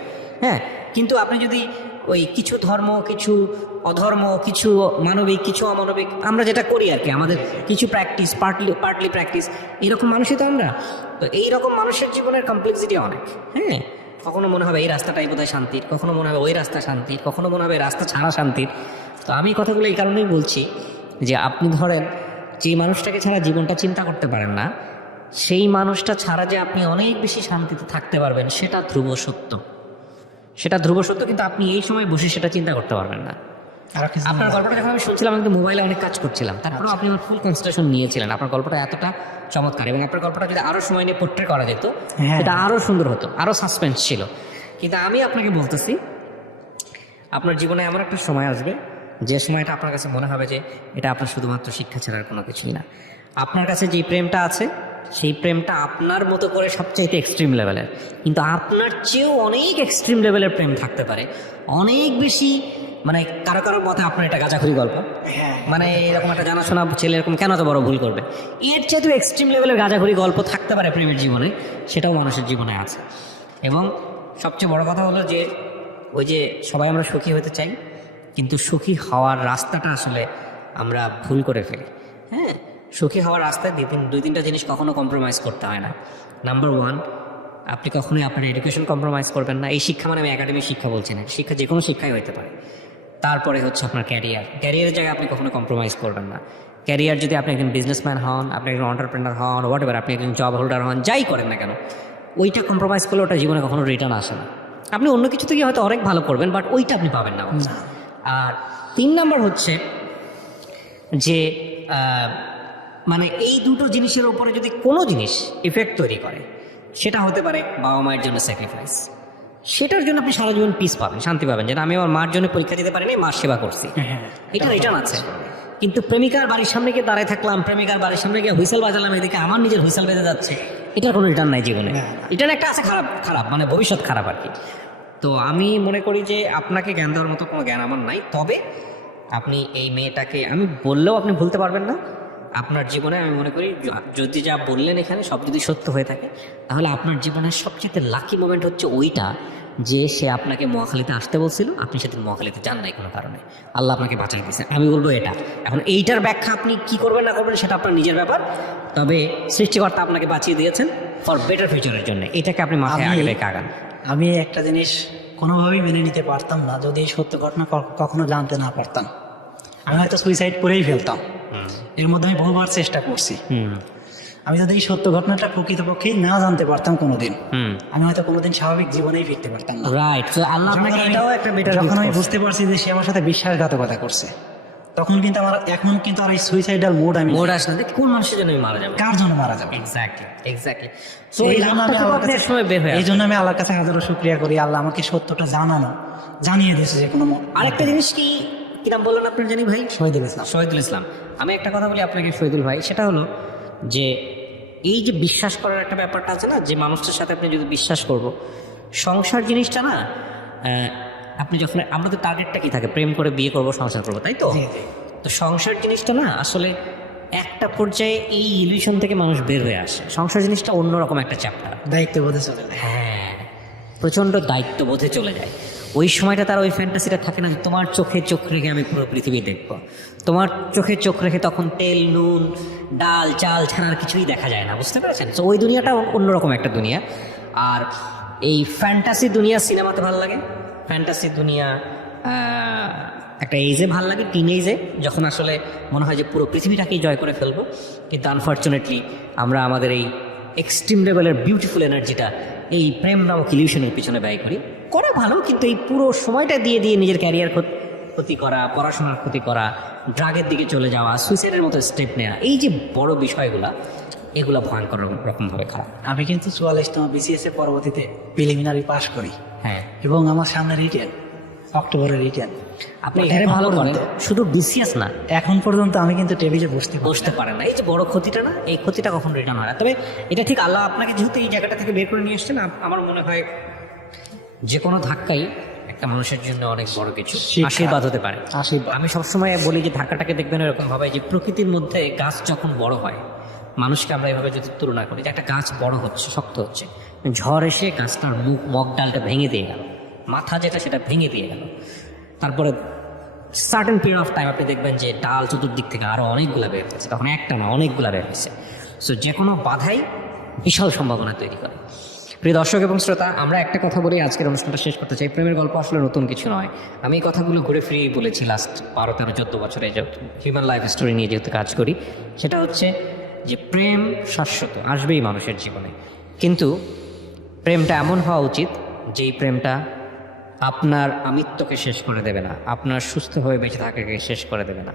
হ্যাঁ। কিন্তু আপনি যদি ওই কিছু ধর্ম, কিছু অধর্ম, কিছু মানবিক, কিছু অমানবিক, আমরা যেটা করি আর কি, আমাদের কিছু প্র্যাকটিস, পার্টলি প্র্যাকটিস, এরকম মানুষই তো আমরা। তো এইরকম মানুষের জীবনের কমপ্লেক্সিটি অনেক, হ্যাঁ। কখনো মনে হবে এই রাস্তাটাই বোধহয় শান্তির, কখনো মনে হবে ওই রাস্তা শান্তির, কখনো মনে হবে রাস্তা ছাড়া শান্তির। তো আমি কথাগুলো এই কারণেই বলছি যে আপনি ধরেন যে মানুষটাকে ছাড়া জীবনটা চিন্তা করতে পারেন না, সেই মানুষটা ছাড়া যে আপনি অনেক বেশি শান্তিতে থাকতে পারবেন, সেটা ধ্রুব সত্য, সেটা ধ্রুব সত্য। কিন্তু আপনি এই সময় বসে সেটা চিন্তা করতে পারবেন না। আপনার গল্পটা যখন আমি শুনছিলাম, আমি তো মোবাইলে অনেক কাজ করছিলাম, তারপরেও আপনি আমার ফুল কনসেন্ট্রেশন নিয়েছিলেন। আপনার গল্পটা এতটা চমৎকার, এবং আপনার গল্পটা যদি আরো সময় নিয়ে পোট্রে করা যেত, এটা আরো সুন্দর হতো, আরো সাসপেন্স ছিল। কিন্তু আমি আপনাকে বলতেছি, আপনার জীবনে এমন একটা সময় আসবে যে সময়টা আপনার কাছে মনে হবে যে এটা আপনার শুধুমাত্র শিক্ষা ছাড়ার কোনো কিছুই না। আপনার কাছে যেই প্রেমটা আছে সেই প্রেমটা আপনার মতো করে সবচাইতে এক্সট্রিম লেভেলের, কিন্তু আপনার চেয়েও অনেক এক্সট্রিম লেভেলের প্রেম থাকতে পারে, অনেক বেশি। মানে কারো কারোর মতে আপনার এটা গাঁজাখুরি গল্প, মানে এরকম একটা জানাশোনা ছেলে এরকম কেন এত বড় ভুল করবে, এর চেয়ে এক্সট্রিম লেভেলের গাঁজাখুরি গল্প থাকতে পারে প্রেমের জীবনে, সেটাও মানুষের জীবনে আছে। এবং সবচেয়ে বড় কথা হলো যে ওই যে সবাই আমরা সুখী হতে চাই, কিন্তু সুখী হওয়ার রাস্তাটা আসলে আমরা ভুল করে ফেলি। হ্যাঁ, সুখী হওয়ার রাস্তায় দুই তিনটা জিনিস কখনো কম্প্রোমাইজ করতে হয় না। নাম্বার ওয়ান, আপনি কখনোই আপনার এডুকেশন কম্প্রোমাইজ করবেন না। এই শিক্ষা মানে আমি একাডেমিক শিক্ষা বলছি না, শিক্ষা যে কোনো শিক্ষাই হতে পারে। তারপরে হচ্ছে আপনার ক্যারিয়ারের জায়গায় আপনি কখনো কম্প্রোমাইজ করবেন না। ক্যারিয়ার যদি আপনি একজন বিজনেসম্যান হন, আপনি একজন এন্টারপ্রেনার হন, হোয়াট এভার, আপনি একজন জব হোল্ডার হন, যাই করেন না কেন, ওইটা কম্প্রোমাইজ করলে ওটা জীবনে কখনো রিটার্ন আসে না। আপনি অন্য কিছু থেকে হয়তো অনেক ভালো করবেন, বাট ওইটা আপনি পাবেন না। আর 3 নম্বর হচ্ছে যে মানে এই দুটো জিনিসের উপরে যদি কোনো জিনিস ইফেক্ট তৈরি করে, সেটা হতে পারে বাবা মায়ের জন্য স্যাক্রিফাইস। সেটার জন্য আপনি সারা জীবন পিস পাবেন, শান্তি পাবেন, যেটা আমি আমার মার জন্য পরীক্ষা দিতে পারিনি, মার সেবা করছি, এটা রিটার্ন আছে। কিন্তু প্রেমিকার বাড়ির সামনে গিয়ে দাঁড়ায় থাকলাম, প্রেমিকার বাড়ির সামনে গিয়ে হুইসেল বাজালাম, এদিকে আমার নিজের হুইসেল বেজে যাচ্ছে, এটার কোনো রিটার্ন নাই জীবনে। রিটার্ন একটা আছে, খারাপ মানে ভবিষ্যৎ খারাপ আর কি। তো আমি মনে করি যে আপনাকে জ্ঞান দেওয়ার মতো কোনো জ্ঞান আমার নাই, তবে আপনি এই মেয়েটাকে আমি বললেও আপনি ভুলতে পারবেন না। আপনার জীবনে আমি মনে করি যদি যা বললেন এখানে সব যদি সত্য হয়ে থাকে, তাহলে আপনার জীবনের সবচেয়ে লাকি মোমেন্ট হচ্ছে ওইটা যে সে আপনাকে মহাখালীতে আসতে বলছিল, আপনি সেদিন মহাখালীতে যান নাই কোনো কারণে, আল্লাহ আপনাকে বাঁচিয়ে দিয়েছে। আমি বলবো এটা। এখন এইটার ব্যাখ্যা আপনি কি করবেন না করবেন সেটা আপনার নিজের ব্যাপার, তবে সৃষ্টিকর্তা আপনাকে বাঁচিয়ে দিয়েছেন ফর বেটার ফিউচারের জন্য, এটাকে আপনি মাথায় আগে রেখে আগান। আমি একটা জিনিস কোনোভাবেই মেনে নিতে পারতাম না, যদি এই সত্য ঘটনা কখনো জানতে না পারতাম, আমি হয়তো সুইসাইড করেই ফেলতাম। এর মধ্যে আমি বহুবার চেষ্টা করছি। আমি যদি এই সত্য ঘটনাটা প্রকৃতপক্ষেই না জানতে পারতাম কোনোদিন, আমি হয়তো কোনোদিন স্বাভাবিক জীবনেই ফিরতে পারতাম না। রাইট, তো আল্লাহ আপনাকে এটাও একটা বেটার। যখন আমি বুঝতে পারছি যে সে আমার সাথে বিশ্বাসঘাতকতা করছে, তখন কিন্তু আমার এখন কিন্তু আর এই সুইসাইডাল মোড আসে না। কোন মানুষের জন্য মারা যাবে, কার জন্য মারা যাবে। এক্স্যাক্টলি। তো এই জন্য আমি আল্লাহর কাছে হাজারো শুকরিয়া করি, আল্লাহ আমাকে সত্যটা জানিয়ে দিয়েছে। যে কোনো আরেকটা জিনিস কি নাম বললেন আপনার জানি ভাই? শহীদুল ইসলাম। আমি একটা কথা বলি আপনাকে শহীদুল ভাই, সেটা হলো যে এই যে বিশ্বাস করার একটা ব্যাপারটা আছে না, যে মানুষটার সাথে আপনি যদি বিশ্বাস করব, সংসার জিনিসটা না, আপনি যখন আমাদের টার্গেটটা কি থাকে, প্রেম করে বিয়ে করব, সংসার করবো, তাই তো? তো সংসার জিনিসটা না আসলে একটা পর্যায়ে এই ইলিউশন থেকে মানুষ বের হয়ে আসে। সংসার জিনিসটা অন্যরকম একটা চ্যাপ্টার, দায়িত্ববোধে চলে যায়। হ্যাঁ, প্রচণ্ড দায়িত্ববোধে চলে যায়। ওই সময়টা তার ওই ফ্যান্টাসিটা থাকে না যে তোমার চোখে চোখ রেখে আমি পুরো পৃথিবী দেখব। তোমার চোখে চোখ রেখে তখন তেল নুন ডাল চাল ছাড়ার কিছুই দেখা যায় না, বুঝতে পেরেছেন? তো ওই দুনিয়াটা অন্যরকম একটা দুনিয়া। আর এই ফ্যান্টাসি দুনিয়া সিনেমাতে ভালো লাগে, ফ্যান্টাসি দুনিয়া একটা এজে ভালো লাগে, টিন এজে, যখন আসলে মনে হয় যে পুরো পৃথিবীটাকেই জয় করে ফেলবো। কিন্তু আনফর্চুনেটলি আমরা আমাদের এই এক্সট্রিম লেভেলের বিউটিফুল এনার্জিটা এই প্রেম নামক ইলিউশনের পিছনে ব্যয় করা ভালো, কিন্তু এই পুরো সময়টা দিয়ে নিজের ক্যারিয়ার ক্ষতি করা, পড়াশোনার ক্ষতি করা, ড্রাগের দিকে চলে যাওয়া, সুইসাইডের মতো স্টেপ নেওয়া, এই যে বড় বিষয়গুলা, এগুলো ভয়ঙ্কর রকমভাবে খারাপ। আমি কিন্তু 44তম BCS এর পরবর্তীতে প্রিলিমিনারি পাস করি। হ্যাঁ, এবং আমার সামনে রিটেন, অক্টোবরের রিটেন। আপনি এখানে ভালো করেন, শুধু BCS না, এখন পর্যন্ত আমি কিন্তু টেবিলে বসতে পারেন না। এই যে বড় ক্ষতিটা না, এই ক্ষতিটা কখন রিটার্ন হয় না। তবে এটা ঠিক আল্লাহ আপনাকে যেহেতু এই জায়গাটা থেকে বের করে নিয়ে আসছেন, আমার মনে হয় যে কোনো ধাক্কাই একটা মানুষের জন্য অনেক বড় কিছু আশীর্বাদ হতে পারে। আমি সবসময় বলি যে ধাক্কাটাকে দেখবেন এরকম ভাবে, যে প্রকৃতির মধ্যে গাছ যখন বড় হয়, মানুষকে আমরা এভাবে যদি তুলনা করি, যে একটা গাছ বড় হচ্ছে, শক্ত হচ্ছে, ঝড় এসে গাছটার মগ ডালটা ভেঙে দিয়ে গেল, মাথা যেটা সেটা ভেঙে দিয়ে গেল, তারপরে সার্টেন পিরিয়ড অফ টাইম আপনি দেখবেন যে ডাল চতুর্দিক থেকে আরও অনেকগুলো বের হয়েছে, তখন একটা না অনেকগুলো বের হয়েছে। সো যে কোনো বাধাই বিশাল সম্ভাবনা তৈরি করে। প্রিয় দর্শক এবং শ্রোতা, আমরা একটা কথা বলি আজকের অনুষ্ঠানটা শেষ করতে চাই। প্রেমের গল্প আসলে নতুন কিছু নয়, আমি এই কথাগুলো ঘুরে ফিরিয়ে বলেছি লাস্ট 12-13-14 বছরে, যে হিউম্যান লাইফ স্টোরি নিয়ে যেহেতু কাজ করি, সেটা হচ্ছে যে প্রেম শাশ্বত আসবেই মানুষের জীবনে, কিন্তু প্রেমটা এমন হওয়া উচিত যেই প্রেমটা আপনার আমিত্বকে শেষ করে দেবে না, আপনার সুস্থভাবে বেঁচে থাকাকে শেষ করে দেবে না।